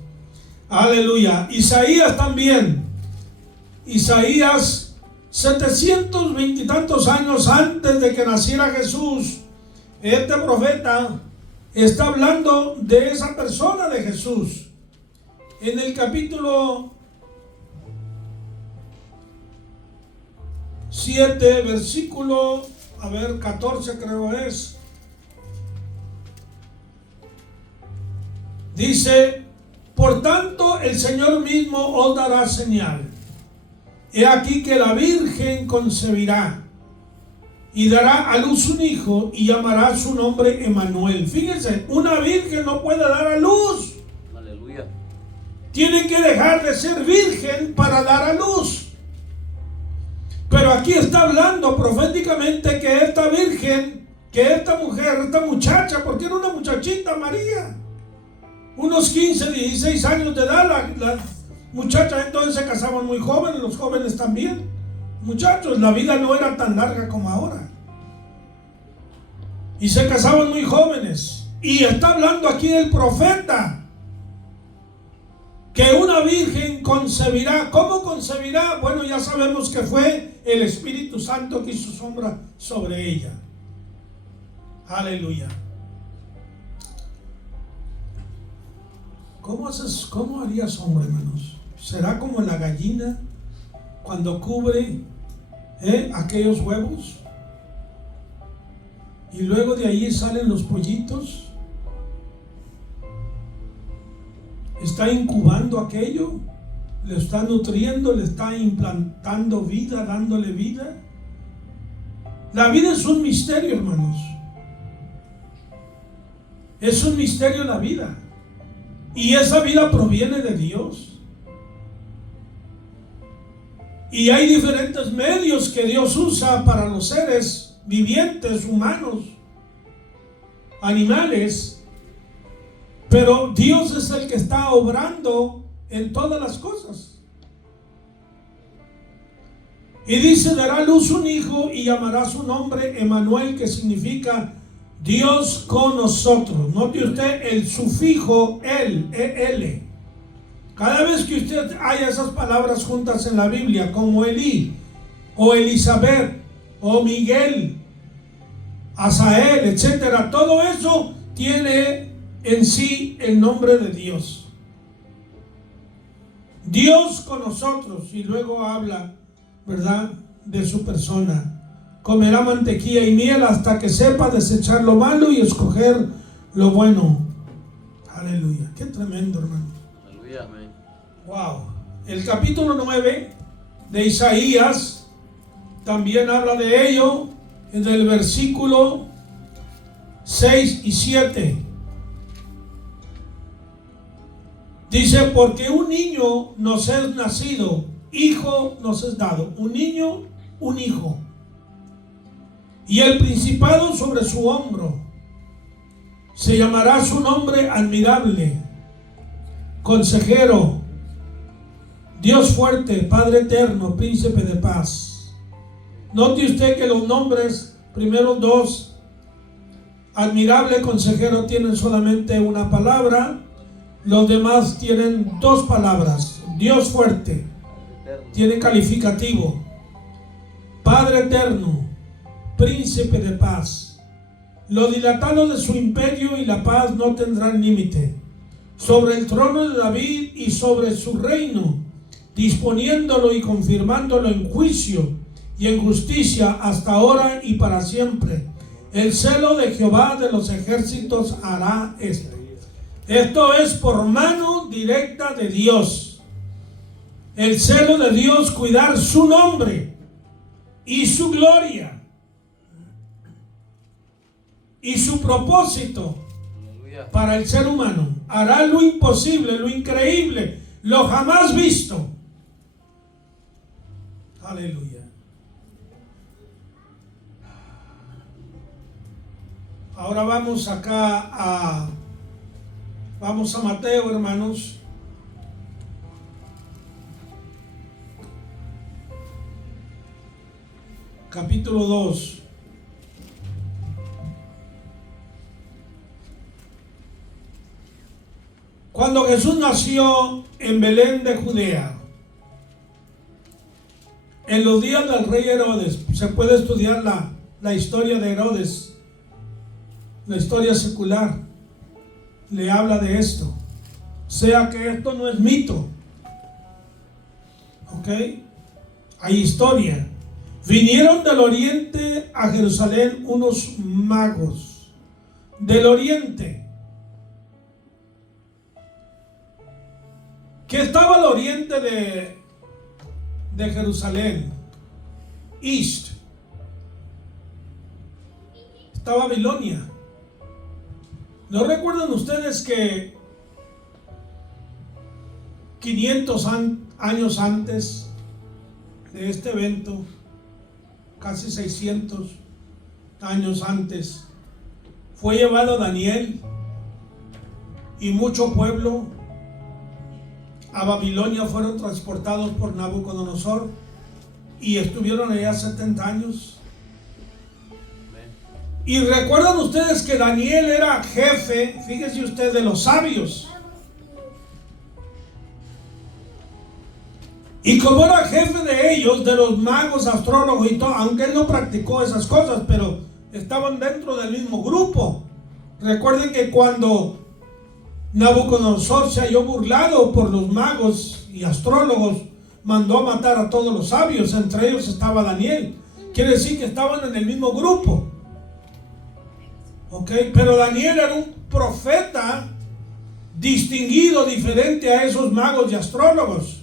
Aleluya. Isaías también. Isaías, 720 y tantos años antes de que naciera Jesús, este profeta está hablando de esa persona de Jesús. En el capítulo 7, versículo, 14 creo es. Dice: por tanto el Señor mismo os dará señal. He aquí que la Virgen concebirá y dará a luz un hijo y llamará su nombre Emmanuel. Fíjense, una virgen no puede dar a luz. Aleluya. Tiene que dejar de ser virgen para dar a luz. Pero aquí está hablando proféticamente que esta virgen, que esta mujer, esta muchacha, porque era una muchachita María, unos 15, 16 años de edad, las muchachas entonces se casaban muy jóvenes, los jóvenes también. Muchachos, la vida no era tan larga como ahora. Y se casaban muy jóvenes. Y está hablando aquí el profeta que una virgen concebirá. ¿Cómo concebirá? Bueno, ya sabemos que fue el Espíritu Santo que hizo sombra sobre ella. Aleluya. ¿Cómo haría sombra, hermanos? ¿Será como la gallina cuando cubre aquellos huevos? Y luego de ahí salen los pollitos. Está incubando aquello, le está nutriendo, le está implantando vida, dándole vida. La vida es un misterio, hermanos. Es un misterio la vida. Y esa vida proviene de Dios. Y hay diferentes medios que Dios usa para los seres vivientes, humanos, animales. Pero Dios es el que está obrando en todas las cosas. Y dice: dará a luz un hijo y llamará su nombre Emmanuel, que significa Dios con nosotros. Note usted el sufijo el. Cada vez que usted haya esas palabras juntas en la Biblia, como Elí, o Elizabeth, o Miguel, Asael, etcétera, todo eso tiene en sí el nombre de Dios. Dios con nosotros. Y luego habla, ¿verdad?, de su persona. Comerá mantequilla y miel hasta que sepa desechar lo malo y escoger lo bueno. Aleluya. Qué tremendo, hermano. Aleluya, amén. Wow. El capítulo 9 de Isaías también habla de ello, en el versículo 6 y 7. Dice: porque un niño nos es nacido, hijo nos es dado. Un niño, un hijo. Y el principado sobre su hombro. Se llamará su nombre admirable, consejero, Dios fuerte, Padre eterno, príncipe de paz. Note usted que los nombres, primeros dos, admirable, consejero, tienen solamente una palabra. Los demás tienen dos palabras. Dios fuerte tiene calificativo. Padre eterno, príncipe de paz. Lo dilatado de su imperio y la paz no tendrán límite. Sobre el trono de David y sobre su reino, disponiéndolo y confirmándolo en juicio y en justicia hasta ahora y para siempre. El celo de Jehová de los ejércitos hará esto. Esto es por mano directa de Dios. El celo de Dios, cuidar su nombre y su gloria y su propósito para el ser humano. Hará lo imposible, lo increíble, lo jamás visto. Aleluya. Ahora vamos acá vamos a Mateo, hermanos. Capítulo 2. Cuando Jesús nació en Belén de Judea, en los días del rey Herodes, se puede estudiar la historia de Herodes, la historia secular, le habla de esto. O sea que esto no es mito. ¿Ok? Hay historia. Vinieron del oriente a Jerusalén unos magos. Del oriente. ¿Qué estaba al oriente de Jerusalén? East. Está Babilonia. ¿No recuerdan ustedes que 500 años antes de este evento, casi 600 años antes, fue llevado Daniel y mucho pueblo a Babilonia? Fueron transportados por Nabucodonosor y estuvieron allá 70 años. Y recuerdan ustedes que Daniel era jefe, fíjense usted, de los sabios. Y como era jefe de ellos, de los magos, astrólogos y todo, aunque él no practicó esas cosas, pero estaban dentro del mismo grupo. Recuerden que cuando Nabucodonosor se halló burlado por los magos y astrólogos, mandó a matar a todos los sabios, entre ellos estaba Daniel. Quiere decir que estaban en el mismo grupo. ¿Ok? Pero Daniel era un profeta distinguido, diferente a esos magos y astrólogos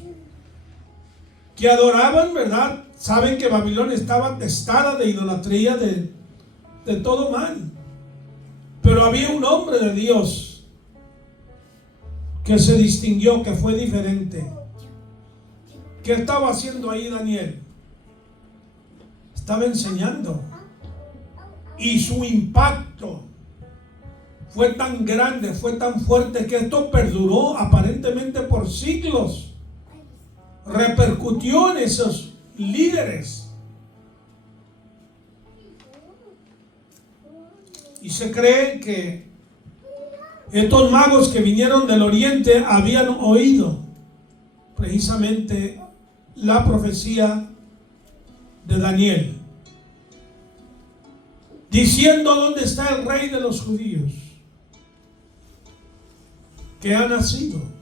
que adoraban, ¿verdad? Saben que Babilonia estaba atestada de idolatría, de todo mal. Pero había un hombre de Dios que se distinguió, que fue diferente. ¿Qué estaba haciendo ahí Daniel? Estaba enseñando. Y su impacto fue tan grande, fue tan fuerte, que esto perduró aparentemente por siglos. Repercutió en esos líderes. Y se cree que estos magos que vinieron del oriente habían oído precisamente la profecía de Daniel, diciendo: ¿dónde está el rey de los judíos que ha nacido?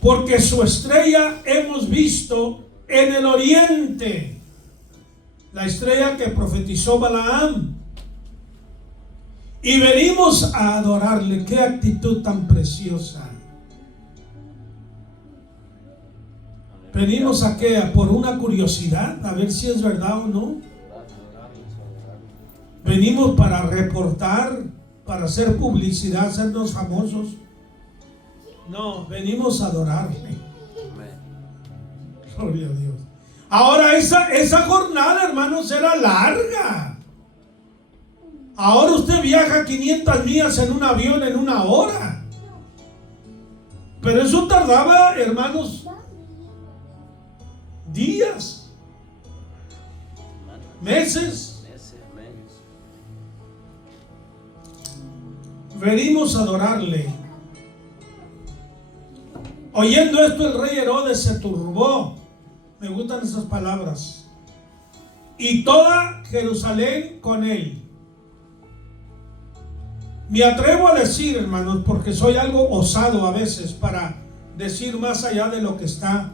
Porque su estrella hemos visto en el oriente. La estrella que profetizó Balaam. Y venimos a adorarle. Qué actitud tan preciosa. Venimos a qué? Por una curiosidad, a ver si es verdad o no. Venimos para reportar, para hacer publicidad, hacernos famosos. No, venimos a adorarle. Gloria a Dios. Ahora esa jornada, hermanos, era larga. Ahora usted viaja 500 millas en un avión en una hora. Pero eso tardaba, hermanos, días, meses. Venimos a adorarle. Oyendo esto, el rey Herodes se turbó. Me gustan esas palabras. Y toda Jerusalén con él. Me atrevo a decir, hermanos, porque soy algo osado a veces para decir más allá de lo que está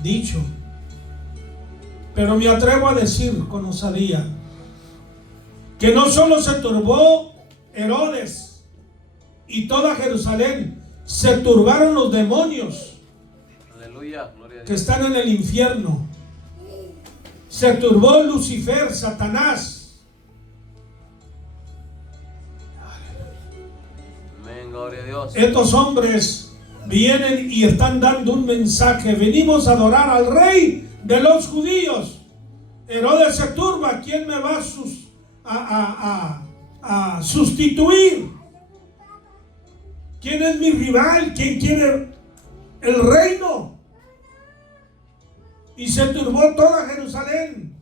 dicho. Pero me atrevo a decir con osadía que no solo se turbó Herodes y toda Jerusalén, se turbaron los demonios. Aleluya, gloria a Dios. Que están en el infierno. Se turbó Lucifer, Satanás. Amén, gloria a Dios. Estos hombres vienen y están dando un mensaje: venimos a adorar al rey de los judíos. Herodes se turba: ¿quién me va a sustituir? ¿Quién es mi rival? ¿Quién quiere el reino? Y se turbó toda Jerusalén.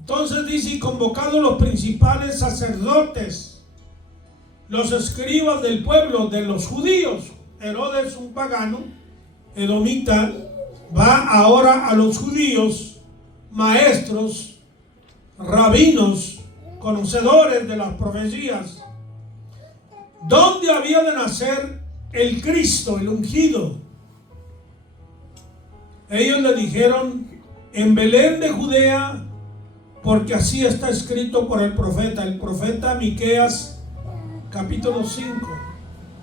Entonces dice: y convocados los principales sacerdotes los escribas del pueblo de los judíos. Herodes, un pagano, edomita, va ahora a los judíos, maestros, rabinos, conocedores de las profecías, ¿dónde había de nacer el Cristo, el ungido? Ellos le dijeron, en Belén de Judea, porque así está escrito por el profeta Miqueas, capítulo 5,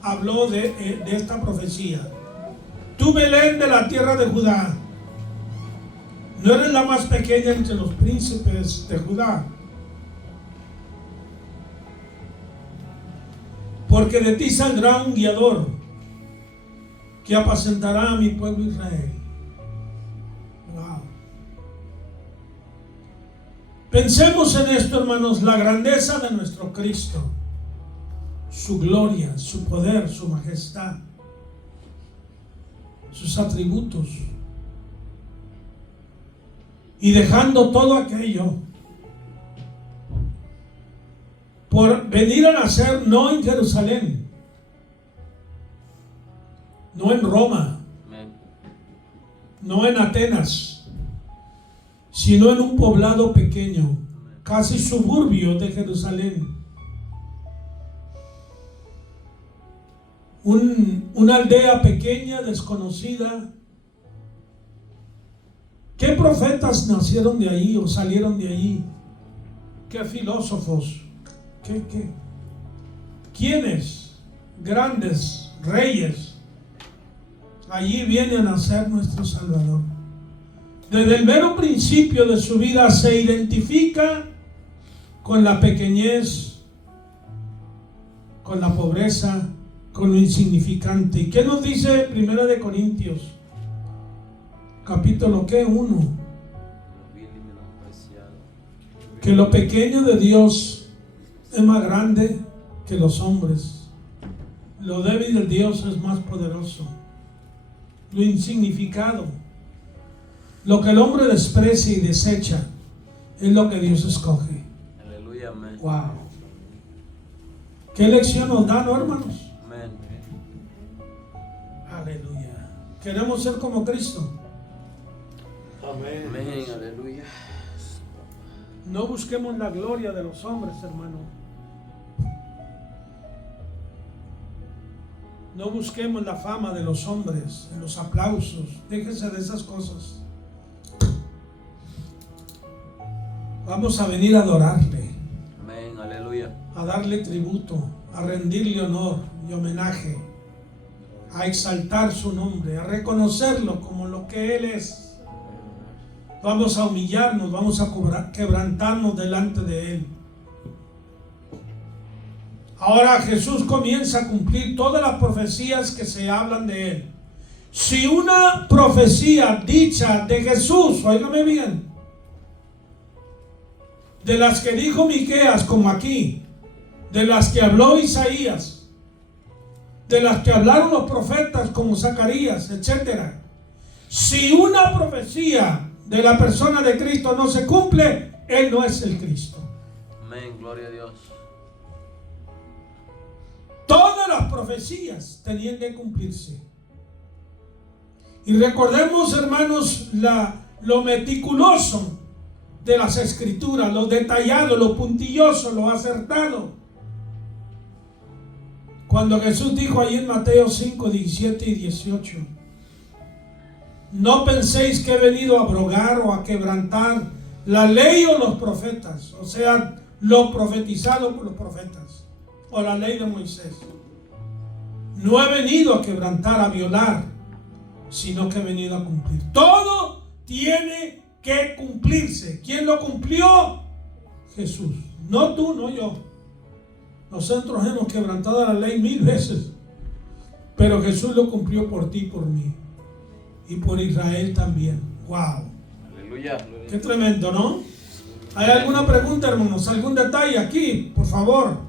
habló de esta profecía. Tú, Belén de la tierra de Judá, no eres la más pequeña entre los príncipes de Judá, porque de ti saldrá un guiador que apacentará a mi pueblo Israel. Wow. Pensemos en esto, hermanos, la grandeza de nuestro Cristo, su gloria, su poder, su majestad, sus atributos. Y dejando todo aquello por venir a nacer no en Jerusalén, no en Roma, no en Atenas, sino en un poblado pequeño, casi suburbio de Jerusalén. Una aldea pequeña, desconocida. ¿Qué profetas nacieron de allí o salieron de allí? ¿Qué filósofos? ¿Quiénes? Grandes reyes. Allí viene a nacer nuestro Salvador. Desde el mero principio de su vida se identifica con la pequeñez, con la pobreza, con lo insignificante. ¿Y qué nos dice 1 de Corintios? Capítulo 1. Que lo pequeño de Dios es más grande que los hombres. Lo débil de Dios es más poderoso. Lo insignificado, lo que el hombre desprecia y desecha, es lo que Dios escoge. Aleluya, amén. Wow. ¿Qué lección nos dan, hermanos? Amén. Aleluya. Queremos ser como Cristo. Amén. Amén, aleluya. No busquemos la gloria de los hombres, hermano. No busquemos la fama de los hombres, los aplausos. Déjense de esas cosas. Vamos a venir a adorarle. Amén, aleluya. A darle tributo, a rendirle honor y homenaje, a exaltar su nombre, a reconocerlo como lo que Él es. Vamos a humillarnos, vamos a quebrantarnos delante de Él. Ahora Jesús comienza a cumplir todas las profecías que se hablan de Él. Si una profecía dicha de Jesús, óigame bien, de las que dijo Miqueas, como aquí, de las que habló Isaías, de las que hablaron los profetas como Zacarías, etc. Si una profecía de la persona de Cristo no se cumple, Él no es el Cristo. Amén, gloria a Dios. Todas las profecías tenían que cumplirse. Y recordemos, hermanos, lo meticuloso de las escrituras, lo detallado, lo puntilloso, lo acertado. Cuando Jesús dijo ahí en Mateo 5, 17 y 18, no penséis que he venido a abrogar o a quebrantar la ley o los profetas, o sea, lo profetizado por los profetas, o la ley de Moisés. No he venido a quebrantar, a violar, sino que he venido a cumplir. Todo tiene que cumplirse. ¿Quién lo cumplió? Jesús. No tú, no yo. Nosotros hemos quebrantado la ley 1000 veces, pero Jesús lo cumplió por ti y por mí, y por Israel también. Wow. Aleluya. Qué tremendo, ¿no? ¿Hay alguna pregunta, hermanos? ¿Algún detalle aquí? Por favor.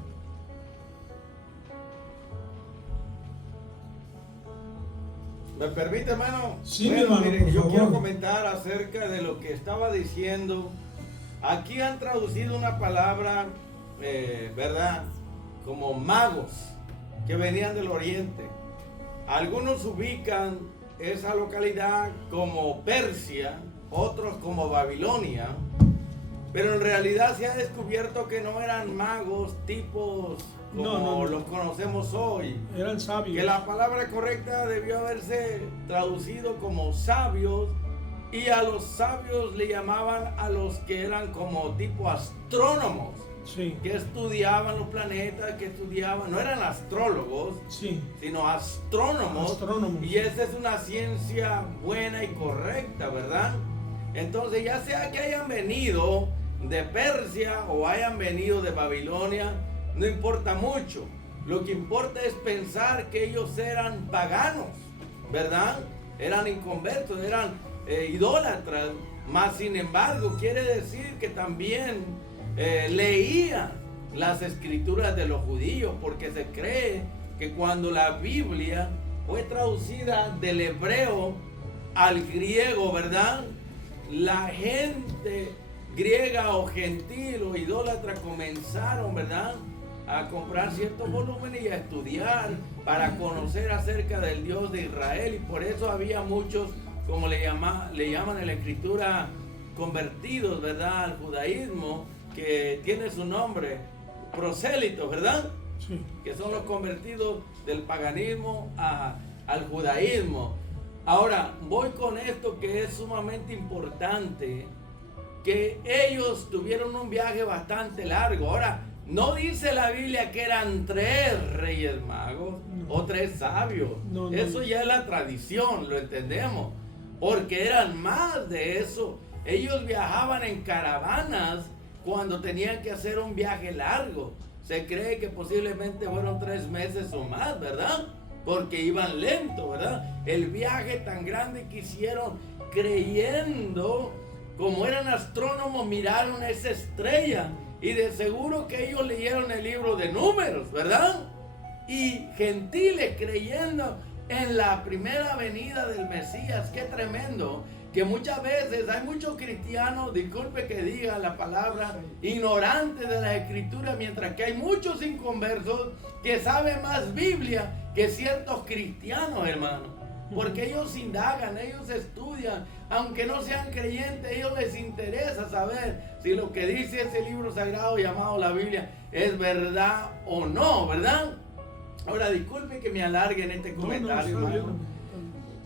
¿Me permite, hermano? Sí, bueno, mi hermano, mire, por yo favor. quiero comentar acerca de lo que estaba diciendo. Aquí han traducido una palabra, ¿verdad? como magos que venían del oriente. Algunos ubican esa localidad como Persia, otros como Babilonia, pero en realidad se ha descubierto que no eran magos tipos como No. los conocemos hoy. Eran sabios. Que la palabra correcta debió haberse traducido como sabios, y a los sabios le llamaban a los que eran como tipo astrónomos, Sí, que estudiaban los planetas, que estudiaban, no eran astrólogos, sí. sino astrónomos. Astrónomos. Y esa es una ciencia buena y correcta, ¿verdad? Entonces, ya sea que hayan venido de Persia o hayan venido de Babilonia, no importa mucho. Lo que importa es pensar que ellos eran paganos, ¿verdad? Eran inconversos, eran idólatras. Mas, sin embargo, quiere decir que también leían las escrituras de los judíos, porque se cree que cuando la Biblia fue traducida del hebreo al griego, ¿verdad? La gente griega o gentil o idólatra comenzaron, ¿verdad?, a comprar ciertos volúmenes y a estudiar para conocer acerca del Dios de Israel, y por eso había muchos, como le llaman en la escritura, convertidos, ¿verdad?, al judaísmo, que tiene su nombre, prosélitos, ¿verdad? Sí. Que son los convertidos del paganismo al judaísmo. Ahora, voy con esto que es sumamente importante, que ellos tuvieron un viaje bastante largo. Ahora, no dice la Biblia que eran 3 reyes magos o 3 sabios. No. Eso ya es la tradición, lo entendemos, porque eran más de eso. Ellos viajaban en caravanas cuando tenían que hacer un viaje largo. Se cree que posiblemente fueron 3 meses o más, ¿verdad? Porque iban lento, ¿verdad? El viaje tan grande que hicieron, creyendo, como eran astrónomos, miraron esa estrella, y de seguro que ellos leyeron el libro de Números, ¿verdad? Y gentiles creyendo en la primera venida del Mesías. Qué tremendo, que muchas veces hay muchos cristianos, disculpe que diga la palabra, ignorantes de las escrituras, mientras que hay muchos inconversos que saben más Biblia que ciertos cristianos, hermano. Porque ellos indagan, ellos estudian, aunque no sean creyentes, a ellos les interesa saber si lo que dice ese libro sagrado llamado la Biblia es verdad o no, ¿verdad? Ahora, disculpe que me alargue en este comentario, hermano.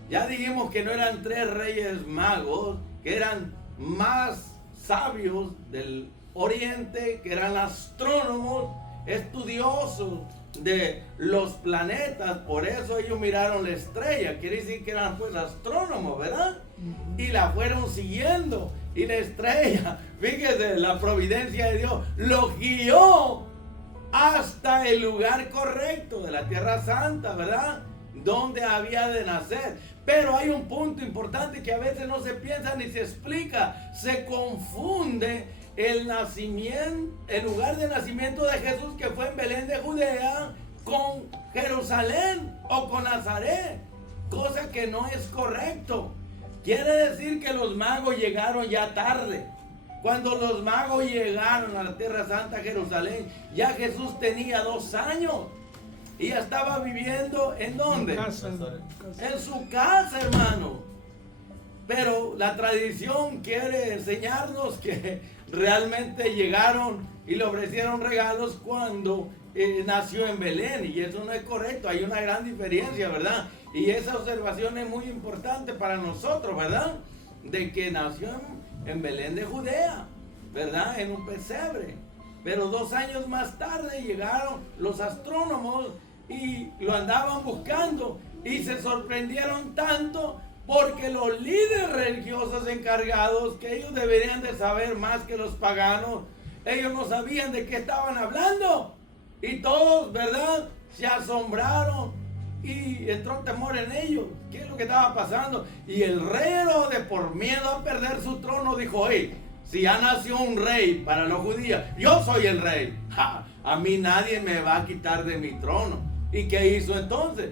Ya dijimos que no eran 3 reyes magos, que eran más sabios del oriente, que eran astrónomos, estudiosos de los planetas. Por eso ellos miraron la estrella, quiere decir que eran pues astrónomos, ¿verdad? Y la fueron siguiendo, y la estrella, fíjese, la providencia de Dios los guió hasta el lugar correcto de la Tierra Santa, ¿verdad?, donde había de nacer. Pero hay un punto importante que a veces no se piensa ni se explica. Se confunde el nacimiento, el lugar de nacimiento de Jesús, que fue en Belén de Judea, con Jerusalén o con Nazaret, cosa que no es correcto. Quiere decir que los magos llegaron ya tarde. Cuando los magos llegaron a la Tierra Santa, Jerusalén, ya Jesús tenía 2 años. Y ya estaba viviendo, ¿en dónde? En su casa, hermano. Pero la tradición quiere enseñarnos que realmente llegaron y le ofrecieron regalos cuando nació en Belén. Y eso no es correcto, hay una gran diferencia, ¿verdad? Y esa observación es muy importante para nosotros, ¿verdad? De que nació en Belén de Judea, ¿verdad? En un pesebre. Pero 2 años más tarde llegaron los astrónomos y lo andaban buscando, y se sorprendieron tanto porque los líderes religiosos encargados, que ellos deberían de saber más que los paganos, ellos no sabían de qué estaban hablando, y todos, ¿verdad?, se asombraron y entró temor en ellos. ¿Qué es lo que estaba pasando? Y el rey Herodes, por miedo a perder su trono, dijo: hey, si ya nació un rey para los judíos, yo soy el rey. ¡Ja! A mí nadie me va a quitar de mi trono. ¿Y qué hizo entonces?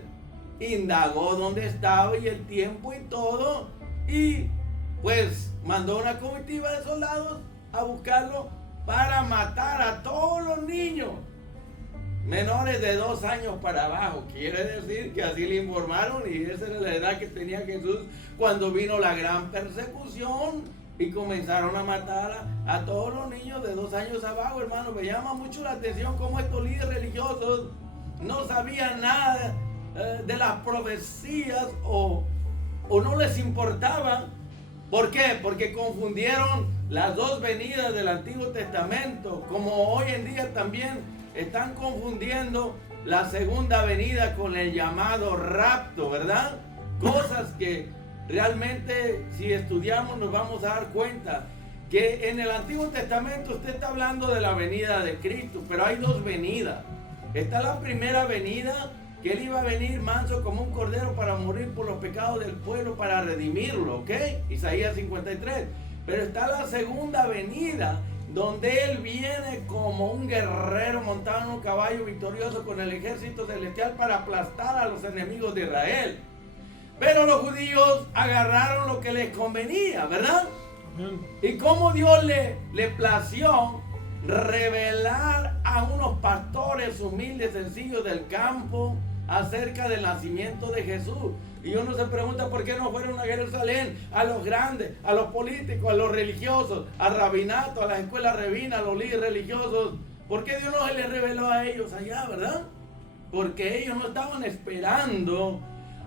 Indagó dónde estaba y el tiempo y todo, y pues mandó una comitiva de soldados a buscarlo para matar a todos los niños menores de 2 años para abajo. Quiere decir que así le informaron y esa era la edad que tenía Jesús cuando vino la gran persecución y comenzaron a matar a todos los niños de 2 años abajo, hermano. Me llama mucho la atención cómo estos líderes religiosos no sabían nada de las profecías o no les importaba. ¿Por qué? Porque confundieron las dos venidas del Antiguo Testamento, como hoy en día también están confundiendo la segunda venida con el llamado rapto, ¿verdad? Cosas que realmente, si estudiamos, nos vamos a dar cuenta que en el Antiguo Testamento usted está hablando de la venida de Cristo, pero hay dos venidas. Está la primera venida, que Él iba a venir manso como un cordero para morir por los pecados del pueblo, para redimirlo, ¿ok? Isaías 53. Pero está la segunda venida, donde Él viene como un guerrero montado en un caballo victorioso con el ejército celestial para aplastar a los enemigos de Israel. Pero los judíos agarraron lo que les convenía, ¿verdad? Y como Dios le plació revelar a unos pastores humildes, sencillos del campo acerca del nacimiento de Jesús. Y uno se pregunta por qué no fueron a Jerusalén, a los grandes, a los políticos, a los religiosos, al rabinato, a las escuelas rabinas, a los líderes religiosos. ¿Por qué Dios no se les reveló a ellos allá, verdad? Porque ellos no estaban esperando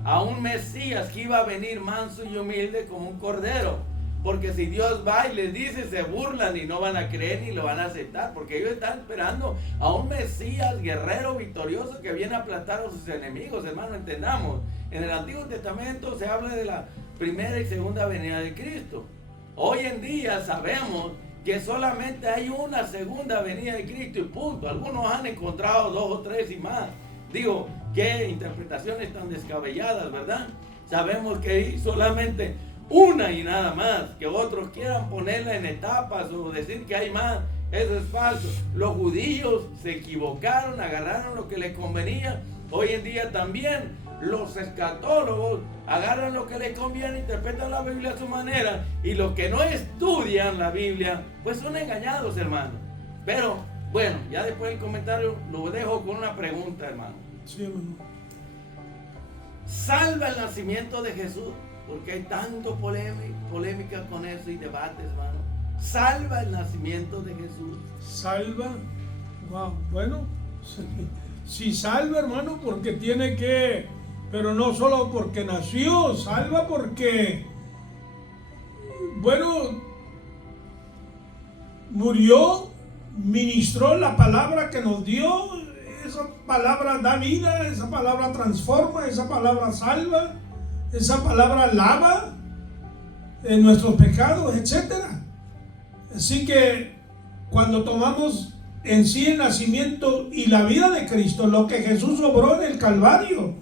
a un Mesías que iba a venir manso y humilde como un cordero. Porque si Dios va y les dice, se burlan y no van a creer ni lo van a aceptar. Porque ellos están esperando a un Mesías guerrero victorioso que viene a aplastar a sus enemigos. Hermano, entendamos. En el Antiguo Testamento se habla de la primera y segunda venida de Cristo. Hoy en día sabemos que solamente hay una segunda venida de Cristo y punto. Algunos han encontrado 2 o 3 y más. Digo, qué interpretaciones tan descabelladas, ¿verdad? Sabemos que hay solamente una y nada más. Que otros quieran ponerla en etapas o decir que hay más, eso es falso. Los judíos se equivocaron, agarraron lo que les convenía. Hoy en día también los escatólogos agarran lo que les conviene, interpretan la Biblia a su manera, y los que no estudian la Biblia pues son engañados, hermano. Pero bueno, ya después del comentario lo dejo con una pregunta, hermano. Sí, hermano. ¿Salva el nacimiento de Jesús? Porque hay tanto polémica con eso y debates, hermano. ¿Salva el nacimiento de Jesús? Salva. Wow. Bueno, si salva, hermano, porque tiene que, pero no solo porque nació, salva porque, bueno, murió, ministró la palabra que nos dio. Esa palabra da vida, esa palabra transforma, esa palabra salva. Esa palabra lava nuestros pecados, etc. Así que cuando tomamos en sí el nacimiento y la vida de Cristo, lo que Jesús obró en el Calvario,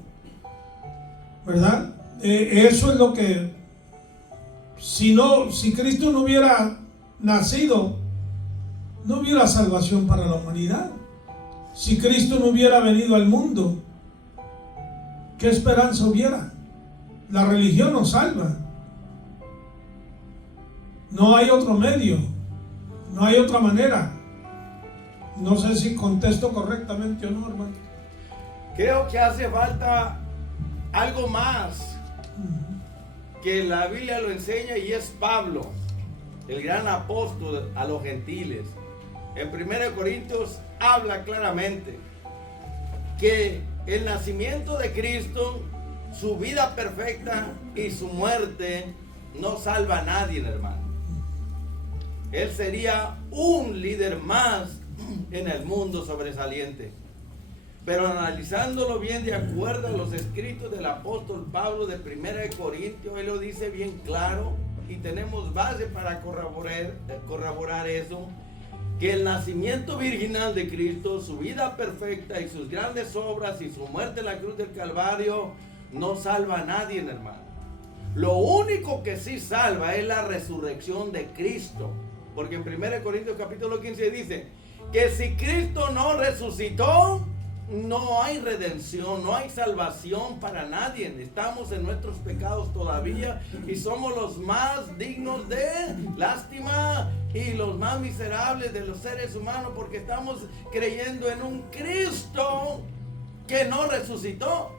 ¿verdad? Eso es lo que, si Cristo no hubiera nacido, no hubiera salvación para la humanidad. Si Cristo no hubiera venido al mundo, ¿qué esperanza hubiera? La religión nos salva. No hay otro medio. No hay otra manera. No sé si contesto correctamente o no, hermano. Creo que hace falta algo más que la Biblia lo enseña, y es Pablo, el gran apóstol a los gentiles. En 1 Corintios habla claramente que el nacimiento de Cristo, su vida perfecta y su muerte no salva a nadie, hermano. Él sería un líder más en el mundo sobresaliente. Pero analizándolo bien de acuerdo a los escritos del apóstol Pablo de 1 Corintios, él lo dice bien claro y tenemos base para corroborar eso, que el nacimiento virginal de Cristo, su vida perfecta y sus grandes obras y su muerte en la cruz del Calvario no salva a nadie, hermano. Lo único que sí salva es la resurrección de Cristo. Porque en 1 Corintios capítulo 15 dice que si Cristo no resucitó, no hay redención, no hay salvación para nadie. Estamos en nuestros pecados todavía y somos los más dignos de lástima y los más miserables de los seres humanos, porque estamos creyendo en un Cristo que no resucitó.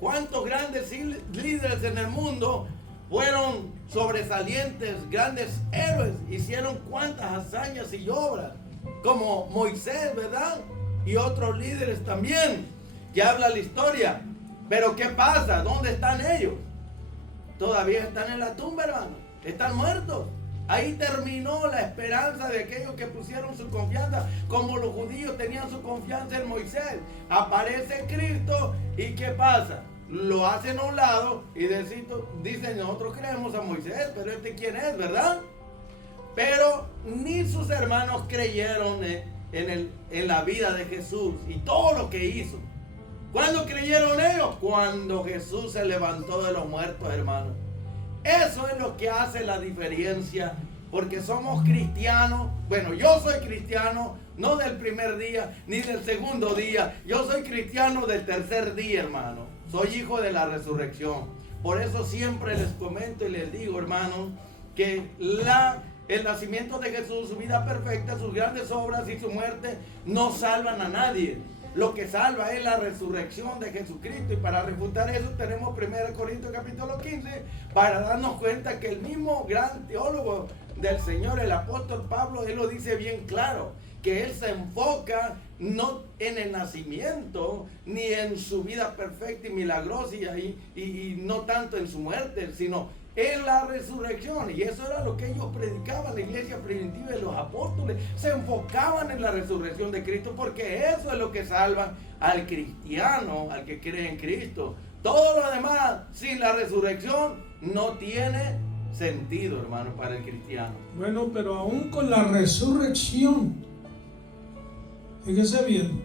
¿Cuántos grandes líderes en el mundo fueron sobresalientes, grandes héroes? Hicieron cuántas hazañas y obras, como Moisés, ¿verdad? Y otros líderes también, que habla la historia. Pero ¿qué pasa? ¿Dónde están ellos? Todavía están en la tumba, hermano. Están muertos. Ahí terminó la esperanza de aquellos que pusieron su confianza, como los judíos tenían su confianza en Moisés. Aparece Cristo y ¿qué pasa? Lo hacen a un lado y dicen, nosotros creemos a Moisés, pero ¿quién es, verdad? Pero ni sus hermanos creyeron en la vida de Jesús y todo lo que hizo. ¿Cuándo creyeron ellos? Cuando Jesús se levantó de los muertos, hermanos. Eso es lo que hace la diferencia, porque somos cristianos. Bueno, yo soy cristiano, no del primer día ni del segundo día. Yo soy cristiano del tercer día, hermano. Soy hijo de la resurrección. Por eso siempre les comento y les digo, hermanos, que el nacimiento de Jesús, su vida perfecta, sus grandes obras y su muerte no salvan a nadie. Lo que salva es la resurrección de Jesucristo. Y para refutar eso tenemos 1 Corintios capítulo 15, para darnos cuenta que el mismo gran teólogo del Señor, el apóstol Pablo, él lo dice bien claro, que él se enfoca no en el nacimiento, ni en su vida perfecta y milagrosa y no tanto en su muerte, sino en la resurrección. Y eso era lo que ellos predicaban, la iglesia primitiva y los apóstoles se enfocaban en la resurrección de Cristo, porque eso es lo que salva al cristiano, al que cree en Cristo. Todo lo demás sin la resurrección no tiene sentido, hermano, para el cristiano. Bueno, pero aún con la resurrección, fíjese bien,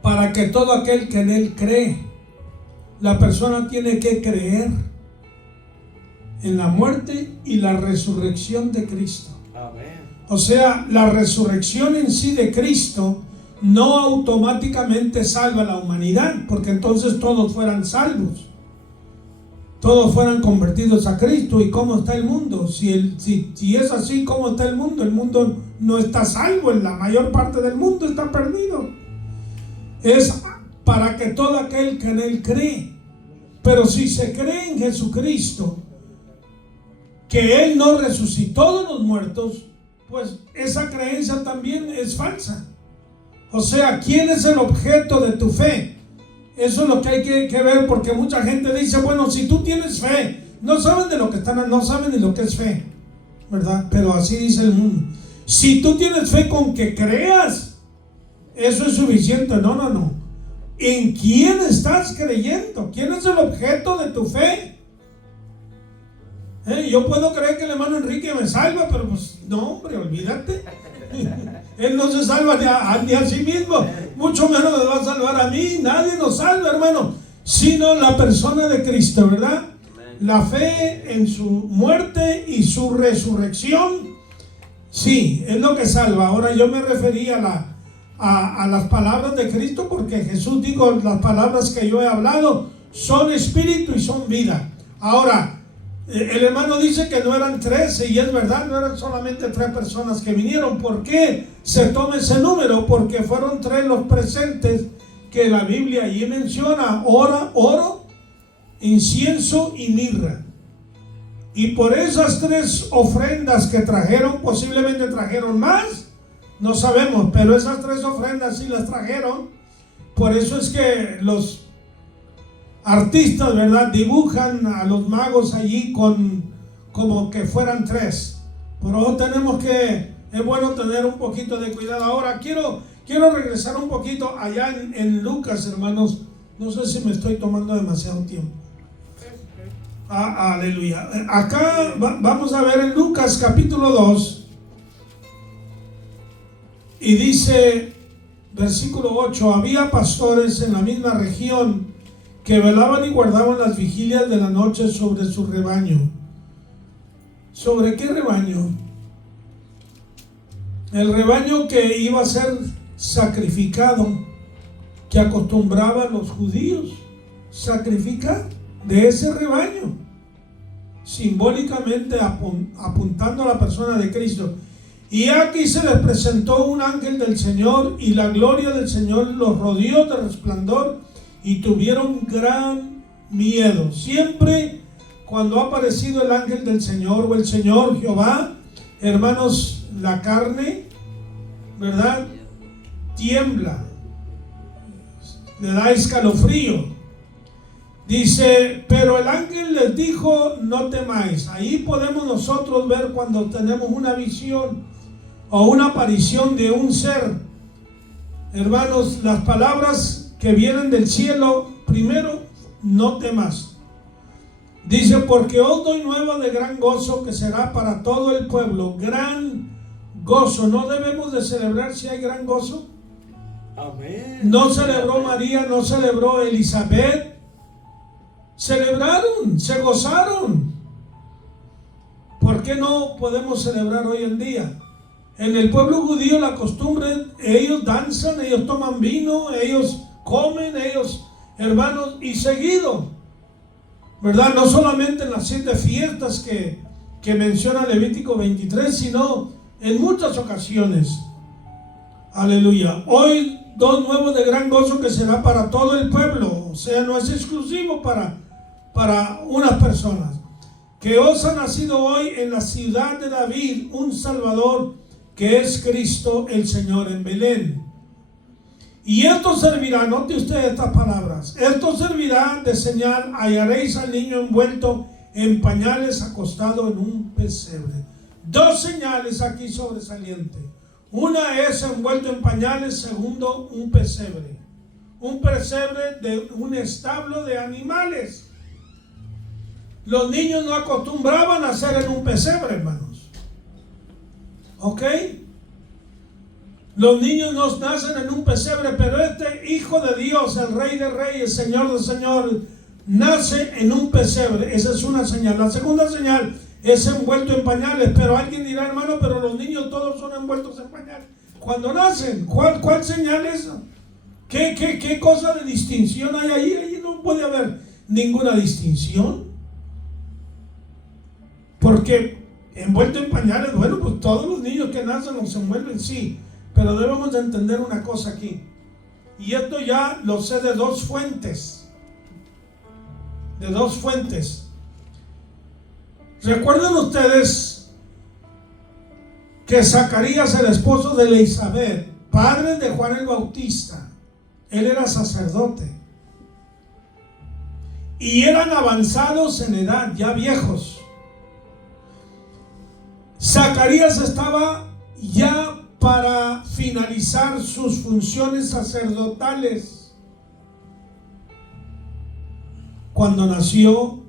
para que todo aquel que en él cree, la persona tiene que creer en la muerte y la resurrección de Cristo. Amén. O sea, la resurrección en sí de Cristo no automáticamente salva a la humanidad, porque entonces todos fueran salvos, todos fueran convertidos a Cristo. ¿Y cómo está el mundo? Si es así, ¿cómo está el mundo? El mundo no está salvo, en la mayor parte del mundo está perdido. Es para que todo aquel que en él cree. Pero si se cree en Jesucristo, que él no resucitó de los muertos, pues esa creencia también es falsa. O sea, ¿quién es el objeto de tu fe? Eso es lo que hay que ver, porque mucha gente dice, bueno, si tú tienes fe, no saben no saben ni lo que es fe, ¿verdad? Pero así dice el mundo. Si tú tienes fe con que creas, eso es suficiente. No. ¿En quién estás creyendo? ¿Quién es el objeto de tu fe? Yo puedo creer que el hermano Enrique me salva, pero pues no, hombre, olvídate. Él no se salva ni a sí mismo, mucho menos me va a salvar a mí. Nadie nos salva, hermano, sino la persona de Cristo, ¿verdad? La fe en su muerte y su resurrección, sí, es lo que salva. Ahora yo me refería a las palabras de Cristo, porque Jesús dijo, las palabras que yo he hablado son espíritu y son vida. Ahora, el hermano dice que no eran 13, y es verdad, no eran solamente 3 personas que vinieron. ¿Por qué se toma ese número? Porque fueron 3 los presentes que la Biblia allí menciona: oro, incienso y mirra. Y por esas 3 ofrendas que trajeron, posiblemente trajeron más, no sabemos, pero esas 3 ofrendas sí las trajeron. Por eso es que los artistas, ¿verdad?, dibujan a los magos allí como que fueran 3. Por eso es bueno tener un poquito de cuidado. Ahora quiero regresar un poquito allá en Lucas, hermanos. No sé si me estoy tomando demasiado tiempo. Aleluya. Acá vamos a ver en Lucas capítulo 2. Y dice, versículo 8: había pastores en la misma región que velaban y guardaban las vigilias de la noche sobre su rebaño. ¿Sobre qué rebaño? El rebaño que iba a ser sacrificado que acostumbraban los judíos sacrificar de ese rebaño, simbólicamente apuntando a la persona de Cristo. Y aquí se les presentó un ángel del Señor, y la gloria del Señor los rodeó de resplandor, y tuvieron gran miedo. Siempre cuando ha aparecido el ángel del Señor o el Señor Jehová, hermanos, la carne, ¿verdad?, tiembla, le da escalofrío. Dice, pero el ángel les dijo, no temáis. Ahí podemos nosotros ver cuando tenemos una visión o una aparición de un ser. Hermanos, las palabras que vienen del cielo, primero, no temas. Dice, porque os doy nueva de gran gozo, que será para todo el pueblo. Gran gozo. ¿No debemos de celebrar si hay gran gozo? Amén. No celebró María, no celebró Elizabeth. Celebraron, se gozaron. ¿Por qué no podemos celebrar hoy en día? En el pueblo judío la costumbre, ellos danzan, ellos toman vino, ellos comen, ellos, hermanos, y seguido, ¿verdad? No solamente en las 7 fiestas que menciona Levítico 23, sino en muchas ocasiones. Aleluya. Hoy dos nuevos de gran gozo, que será para todo el pueblo. O sea, no es exclusivo para unas personas. Que os ha nacido hoy en la ciudad de David un Salvador, que es Cristo el Señor, en Belén. Y esto servirá, note usted estas palabras, esto servirá de señal: hallaréis al niño envuelto en pañales, acostado en un pesebre. 2 señales aquí sobresalientes. Una es envuelto en pañales, segundo, un pesebre. Un pesebre de un establo de animales. Los niños no acostumbraban a hacer en un pesebre, hermanos. ¿Ok? Los niños no nacen en un pesebre, pero este Hijo de Dios, el Rey de Reyes, Señor de Señores, nace en un pesebre. Esa es una señal. La segunda señal es envuelto en pañales. Pero alguien dirá, hermano, pero los niños todos son envueltos en pañales cuando nacen. ¿Cuál señal es esa? ¿Qué cosa de distinción hay ahí? Ahí no puede haber ninguna distinción. Porque envuelto en pañales, bueno, pues todos los niños que nacen los envuelven, sí. Pero debemos de entender una cosa aquí. Y esto ya lo sé de 2 fuentes. De 2 fuentes. ¿Recuerdan ustedes que Zacarías, el esposo de Elizabeth, padre de Juan el Bautista, él era sacerdote? Y eran avanzados en edad, ya viejos. Zacarías estaba ya para finalizar sus funciones sacerdotales cuando nació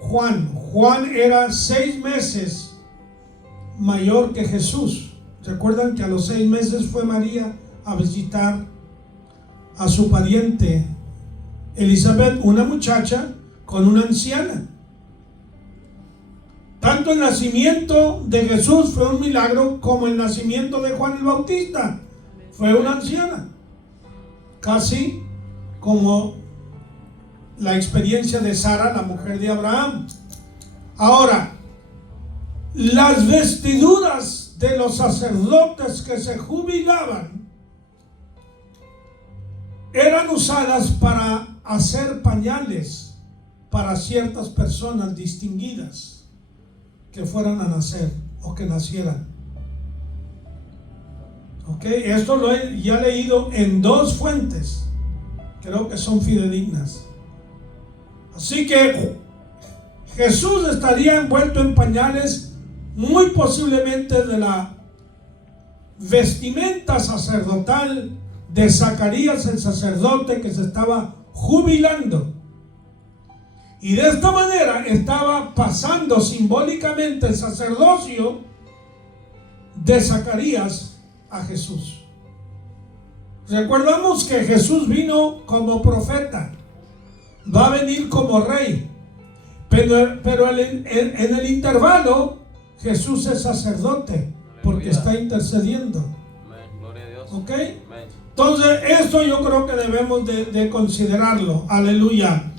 Juan. Juan era 6 meses mayor que Jesús. ¿Recuerdan que a los 6 meses fue María a visitar a su pariente Elizabeth, una muchacha con una anciana? Tanto el nacimiento de Jesús fue un milagro, como el nacimiento de Juan el Bautista fue una anciana. Casi como la experiencia de Sara, la mujer de Abraham. Ahora, las vestiduras de los sacerdotes que se jubilaban eran usadas para hacer pañales para ciertas personas distinguidas que fueran a nacer o que nacieran. Ok, esto lo he ya leído en 2 fuentes, creo que son fidedignas. Así que Jesús estaría envuelto en pañales, muy posiblemente de la vestimenta sacerdotal de Zacarías, el sacerdote que se estaba jubilando. Y de esta manera estaba pasando simbólicamente el sacerdocio de Zacarías a Jesús. Recordamos que Jesús vino como profeta, va a venir como rey, pero en el intervalo Jesús es sacerdote porque está intercediendo. Amén. Gloria a Dios. ¿Ok? Amén. Entonces, esto yo creo que debemos de considerarlo. Aleluya.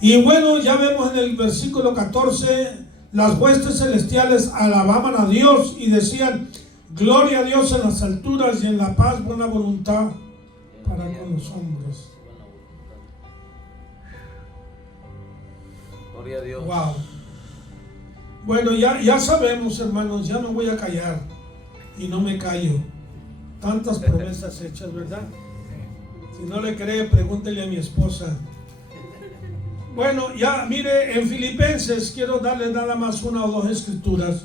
Y bueno, ya vemos en el versículo 14, las huestes celestiales alababan a Dios y decían: gloria a Dios en las alturas y en la paz buena voluntad para con los hombres. Gloria a Dios. Wow. Bueno, ya sabemos, hermanos, ya no voy a callar y no me callo. Tantas promesas hechas, ¿verdad? Si no le cree, pregúntele a mi esposa. Bueno, ya mire, en Filipenses, quiero darle nada más una o dos escrituras.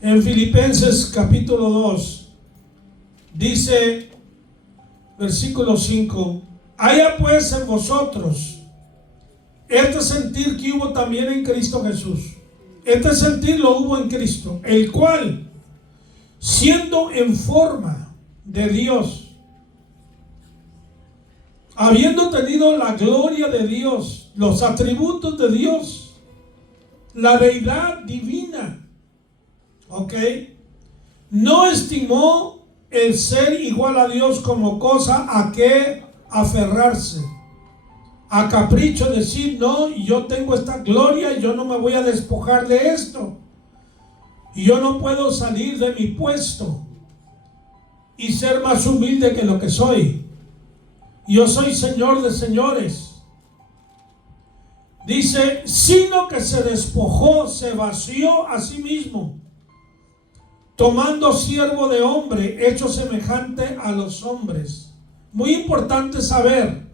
En Filipenses capítulo 2, dice, versículo 5: haya pues en vosotros este sentir que hubo también en Cristo Jesús. Este sentir lo hubo en Cristo, el cual, siendo en forma de Dios, habiendo tenido la gloria de Dios, los atributos de Dios, la deidad divina, ¿ok? No estimó el ser igual a Dios como cosa a que aferrarse, a capricho, decir: no, yo tengo esta gloria, yo no me voy a despojar de esto, y yo no puedo salir de mi puesto y ser más humilde que lo que soy. Yo soy Señor de señores. Dice: sino que se despojó, se vació a sí mismo, tomando siervo de hombre, hecho semejante a los hombres. Muy importante saber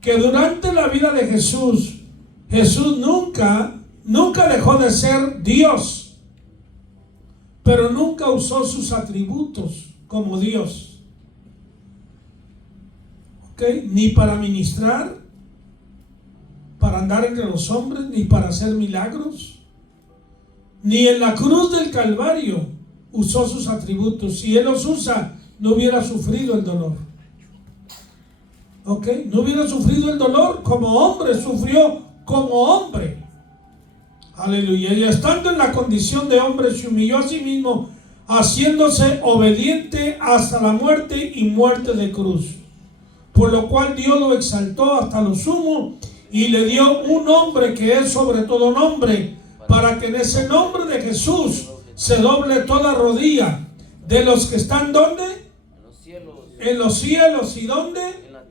que durante la vida de Jesús, Jesús nunca dejó de ser Dios, pero nunca usó sus atributos como Dios. ¿Ok? Ni para ministrar, para andar entre los hombres, ni para hacer milagros, ni en la cruz del Calvario usó sus atributos. Si Él los usa, no hubiera sufrido el dolor. ¿Ok? No hubiera sufrido el dolor como hombre, sufrió como hombre. Aleluya. Y estando en la condición de hombre, se humilló a sí mismo, haciéndose obediente hasta la muerte y muerte de cruz. Por lo cual Dios lo exaltó hasta lo sumo y le dio un nombre que es sobre todo nombre, para que en ese nombre de Jesús se doble toda rodilla de los que están ¿dónde? En los cielos. ¿Y dónde?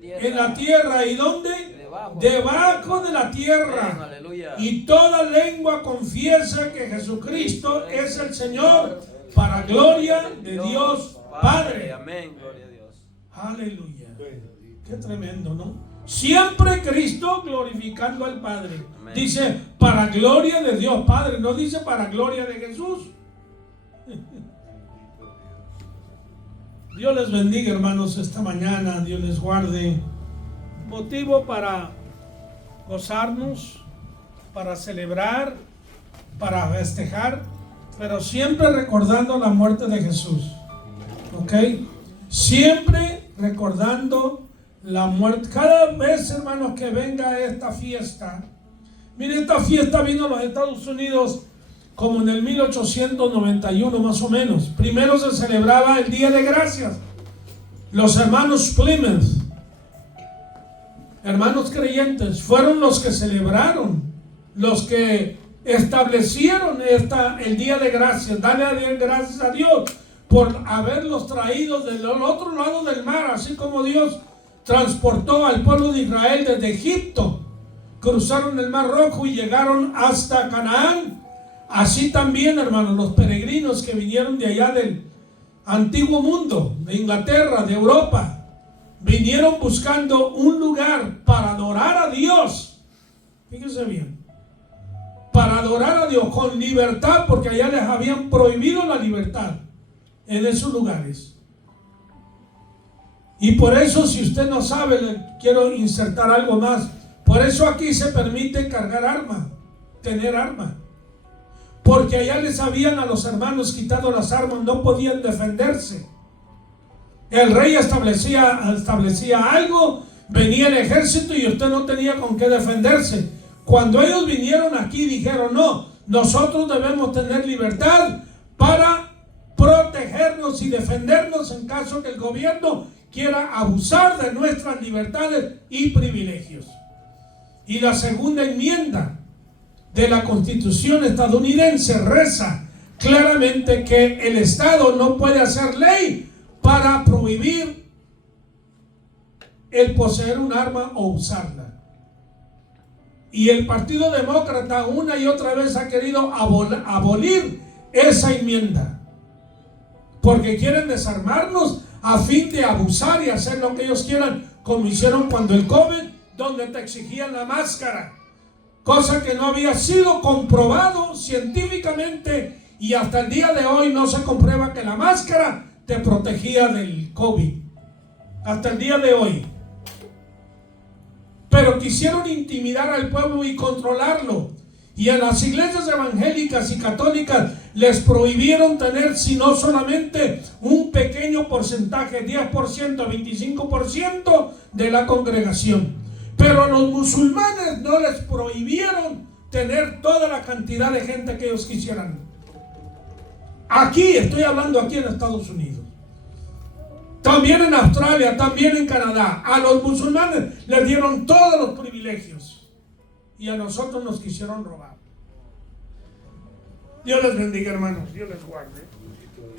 En la tierra. ¿Y dónde? Debajo de la tierra. Y toda lengua confiesa que Jesucristo es el Señor, para gloria de Dios Padre. Amén. Gloria a Dios. Aleluya. Qué tremendo, ¿no? Siempre Cristo glorificando al Padre. Amén. Dice para gloria de Dios Padre, no dice para gloria de Jesús. Dios les bendiga, hermanos, esta mañana. Dios les guarde. Motivo para gozarnos, para celebrar, para festejar, pero siempre recordando la muerte de Jesús. ¿Ok? Siempre recordando la muerte. Cada vez, hermanos, que venga esta fiesta. Mire, esta fiesta vino a los Estados Unidos como en el 1891 más o menos. Primero se celebraba el Día de Gracias. Los hermanos Plymouth, hermanos creyentes, fueron los que celebraron, los que establecieron el Día de Gracias. Dale gracias a Dios por haberlos traído del otro lado del mar, así como Dios transportó al pueblo de Israel desde Egipto. Cruzaron el Mar Rojo y llegaron hasta Canaán. Así también, hermanos, los peregrinos que vinieron de allá del antiguo mundo, de Inglaterra, de Europa, vinieron buscando un lugar para adorar a Dios. Fíjense bien, para adorar a Dios con libertad, porque allá les habían prohibido la libertad en esos lugares. Y por eso, si usted no sabe, le quiero insertar algo más. Por eso aquí se permite cargar arma, tener arma. Porque allá les habían a los hermanos quitado las armas, no podían defenderse. El rey establecía algo, venía el ejército y usted no tenía con qué defenderse. Cuando ellos vinieron aquí dijeron: no, nosotros debemos tener libertad para protegernos y defendernos en caso que el gobierno quiera abusar de nuestras libertades y privilegios. Y la segunda enmienda de la Constitución estadounidense reza claramente que el Estado no puede hacer ley para prohibir el poseer un arma o usarla. Y el Partido Demócrata una y otra vez ha querido abolir esa enmienda, porque quieren desarmarnos a fin de abusar y hacer lo que ellos quieran, como hicieron cuando el COVID, donde te exigían la máscara, cosa que no había sido comprobado científicamente, y hasta el día de hoy no se comprueba que la máscara te protegía del COVID, hasta el día de hoy. Pero quisieron intimidar al pueblo y controlarlo, y a las iglesias evangélicas y católicas les prohibieron tener sino solamente un pequeño porcentaje, 10%, 25% de la congregación. Pero a los musulmanes no les prohibieron tener toda la cantidad de gente que ellos quisieran. Aquí, estoy hablando aquí en Estados Unidos. También en Australia, también en Canadá. A los musulmanes les dieron todos los privilegios. Y a nosotros nos quisieron robar. Dios les bendiga, hermanos. Dios les guarde.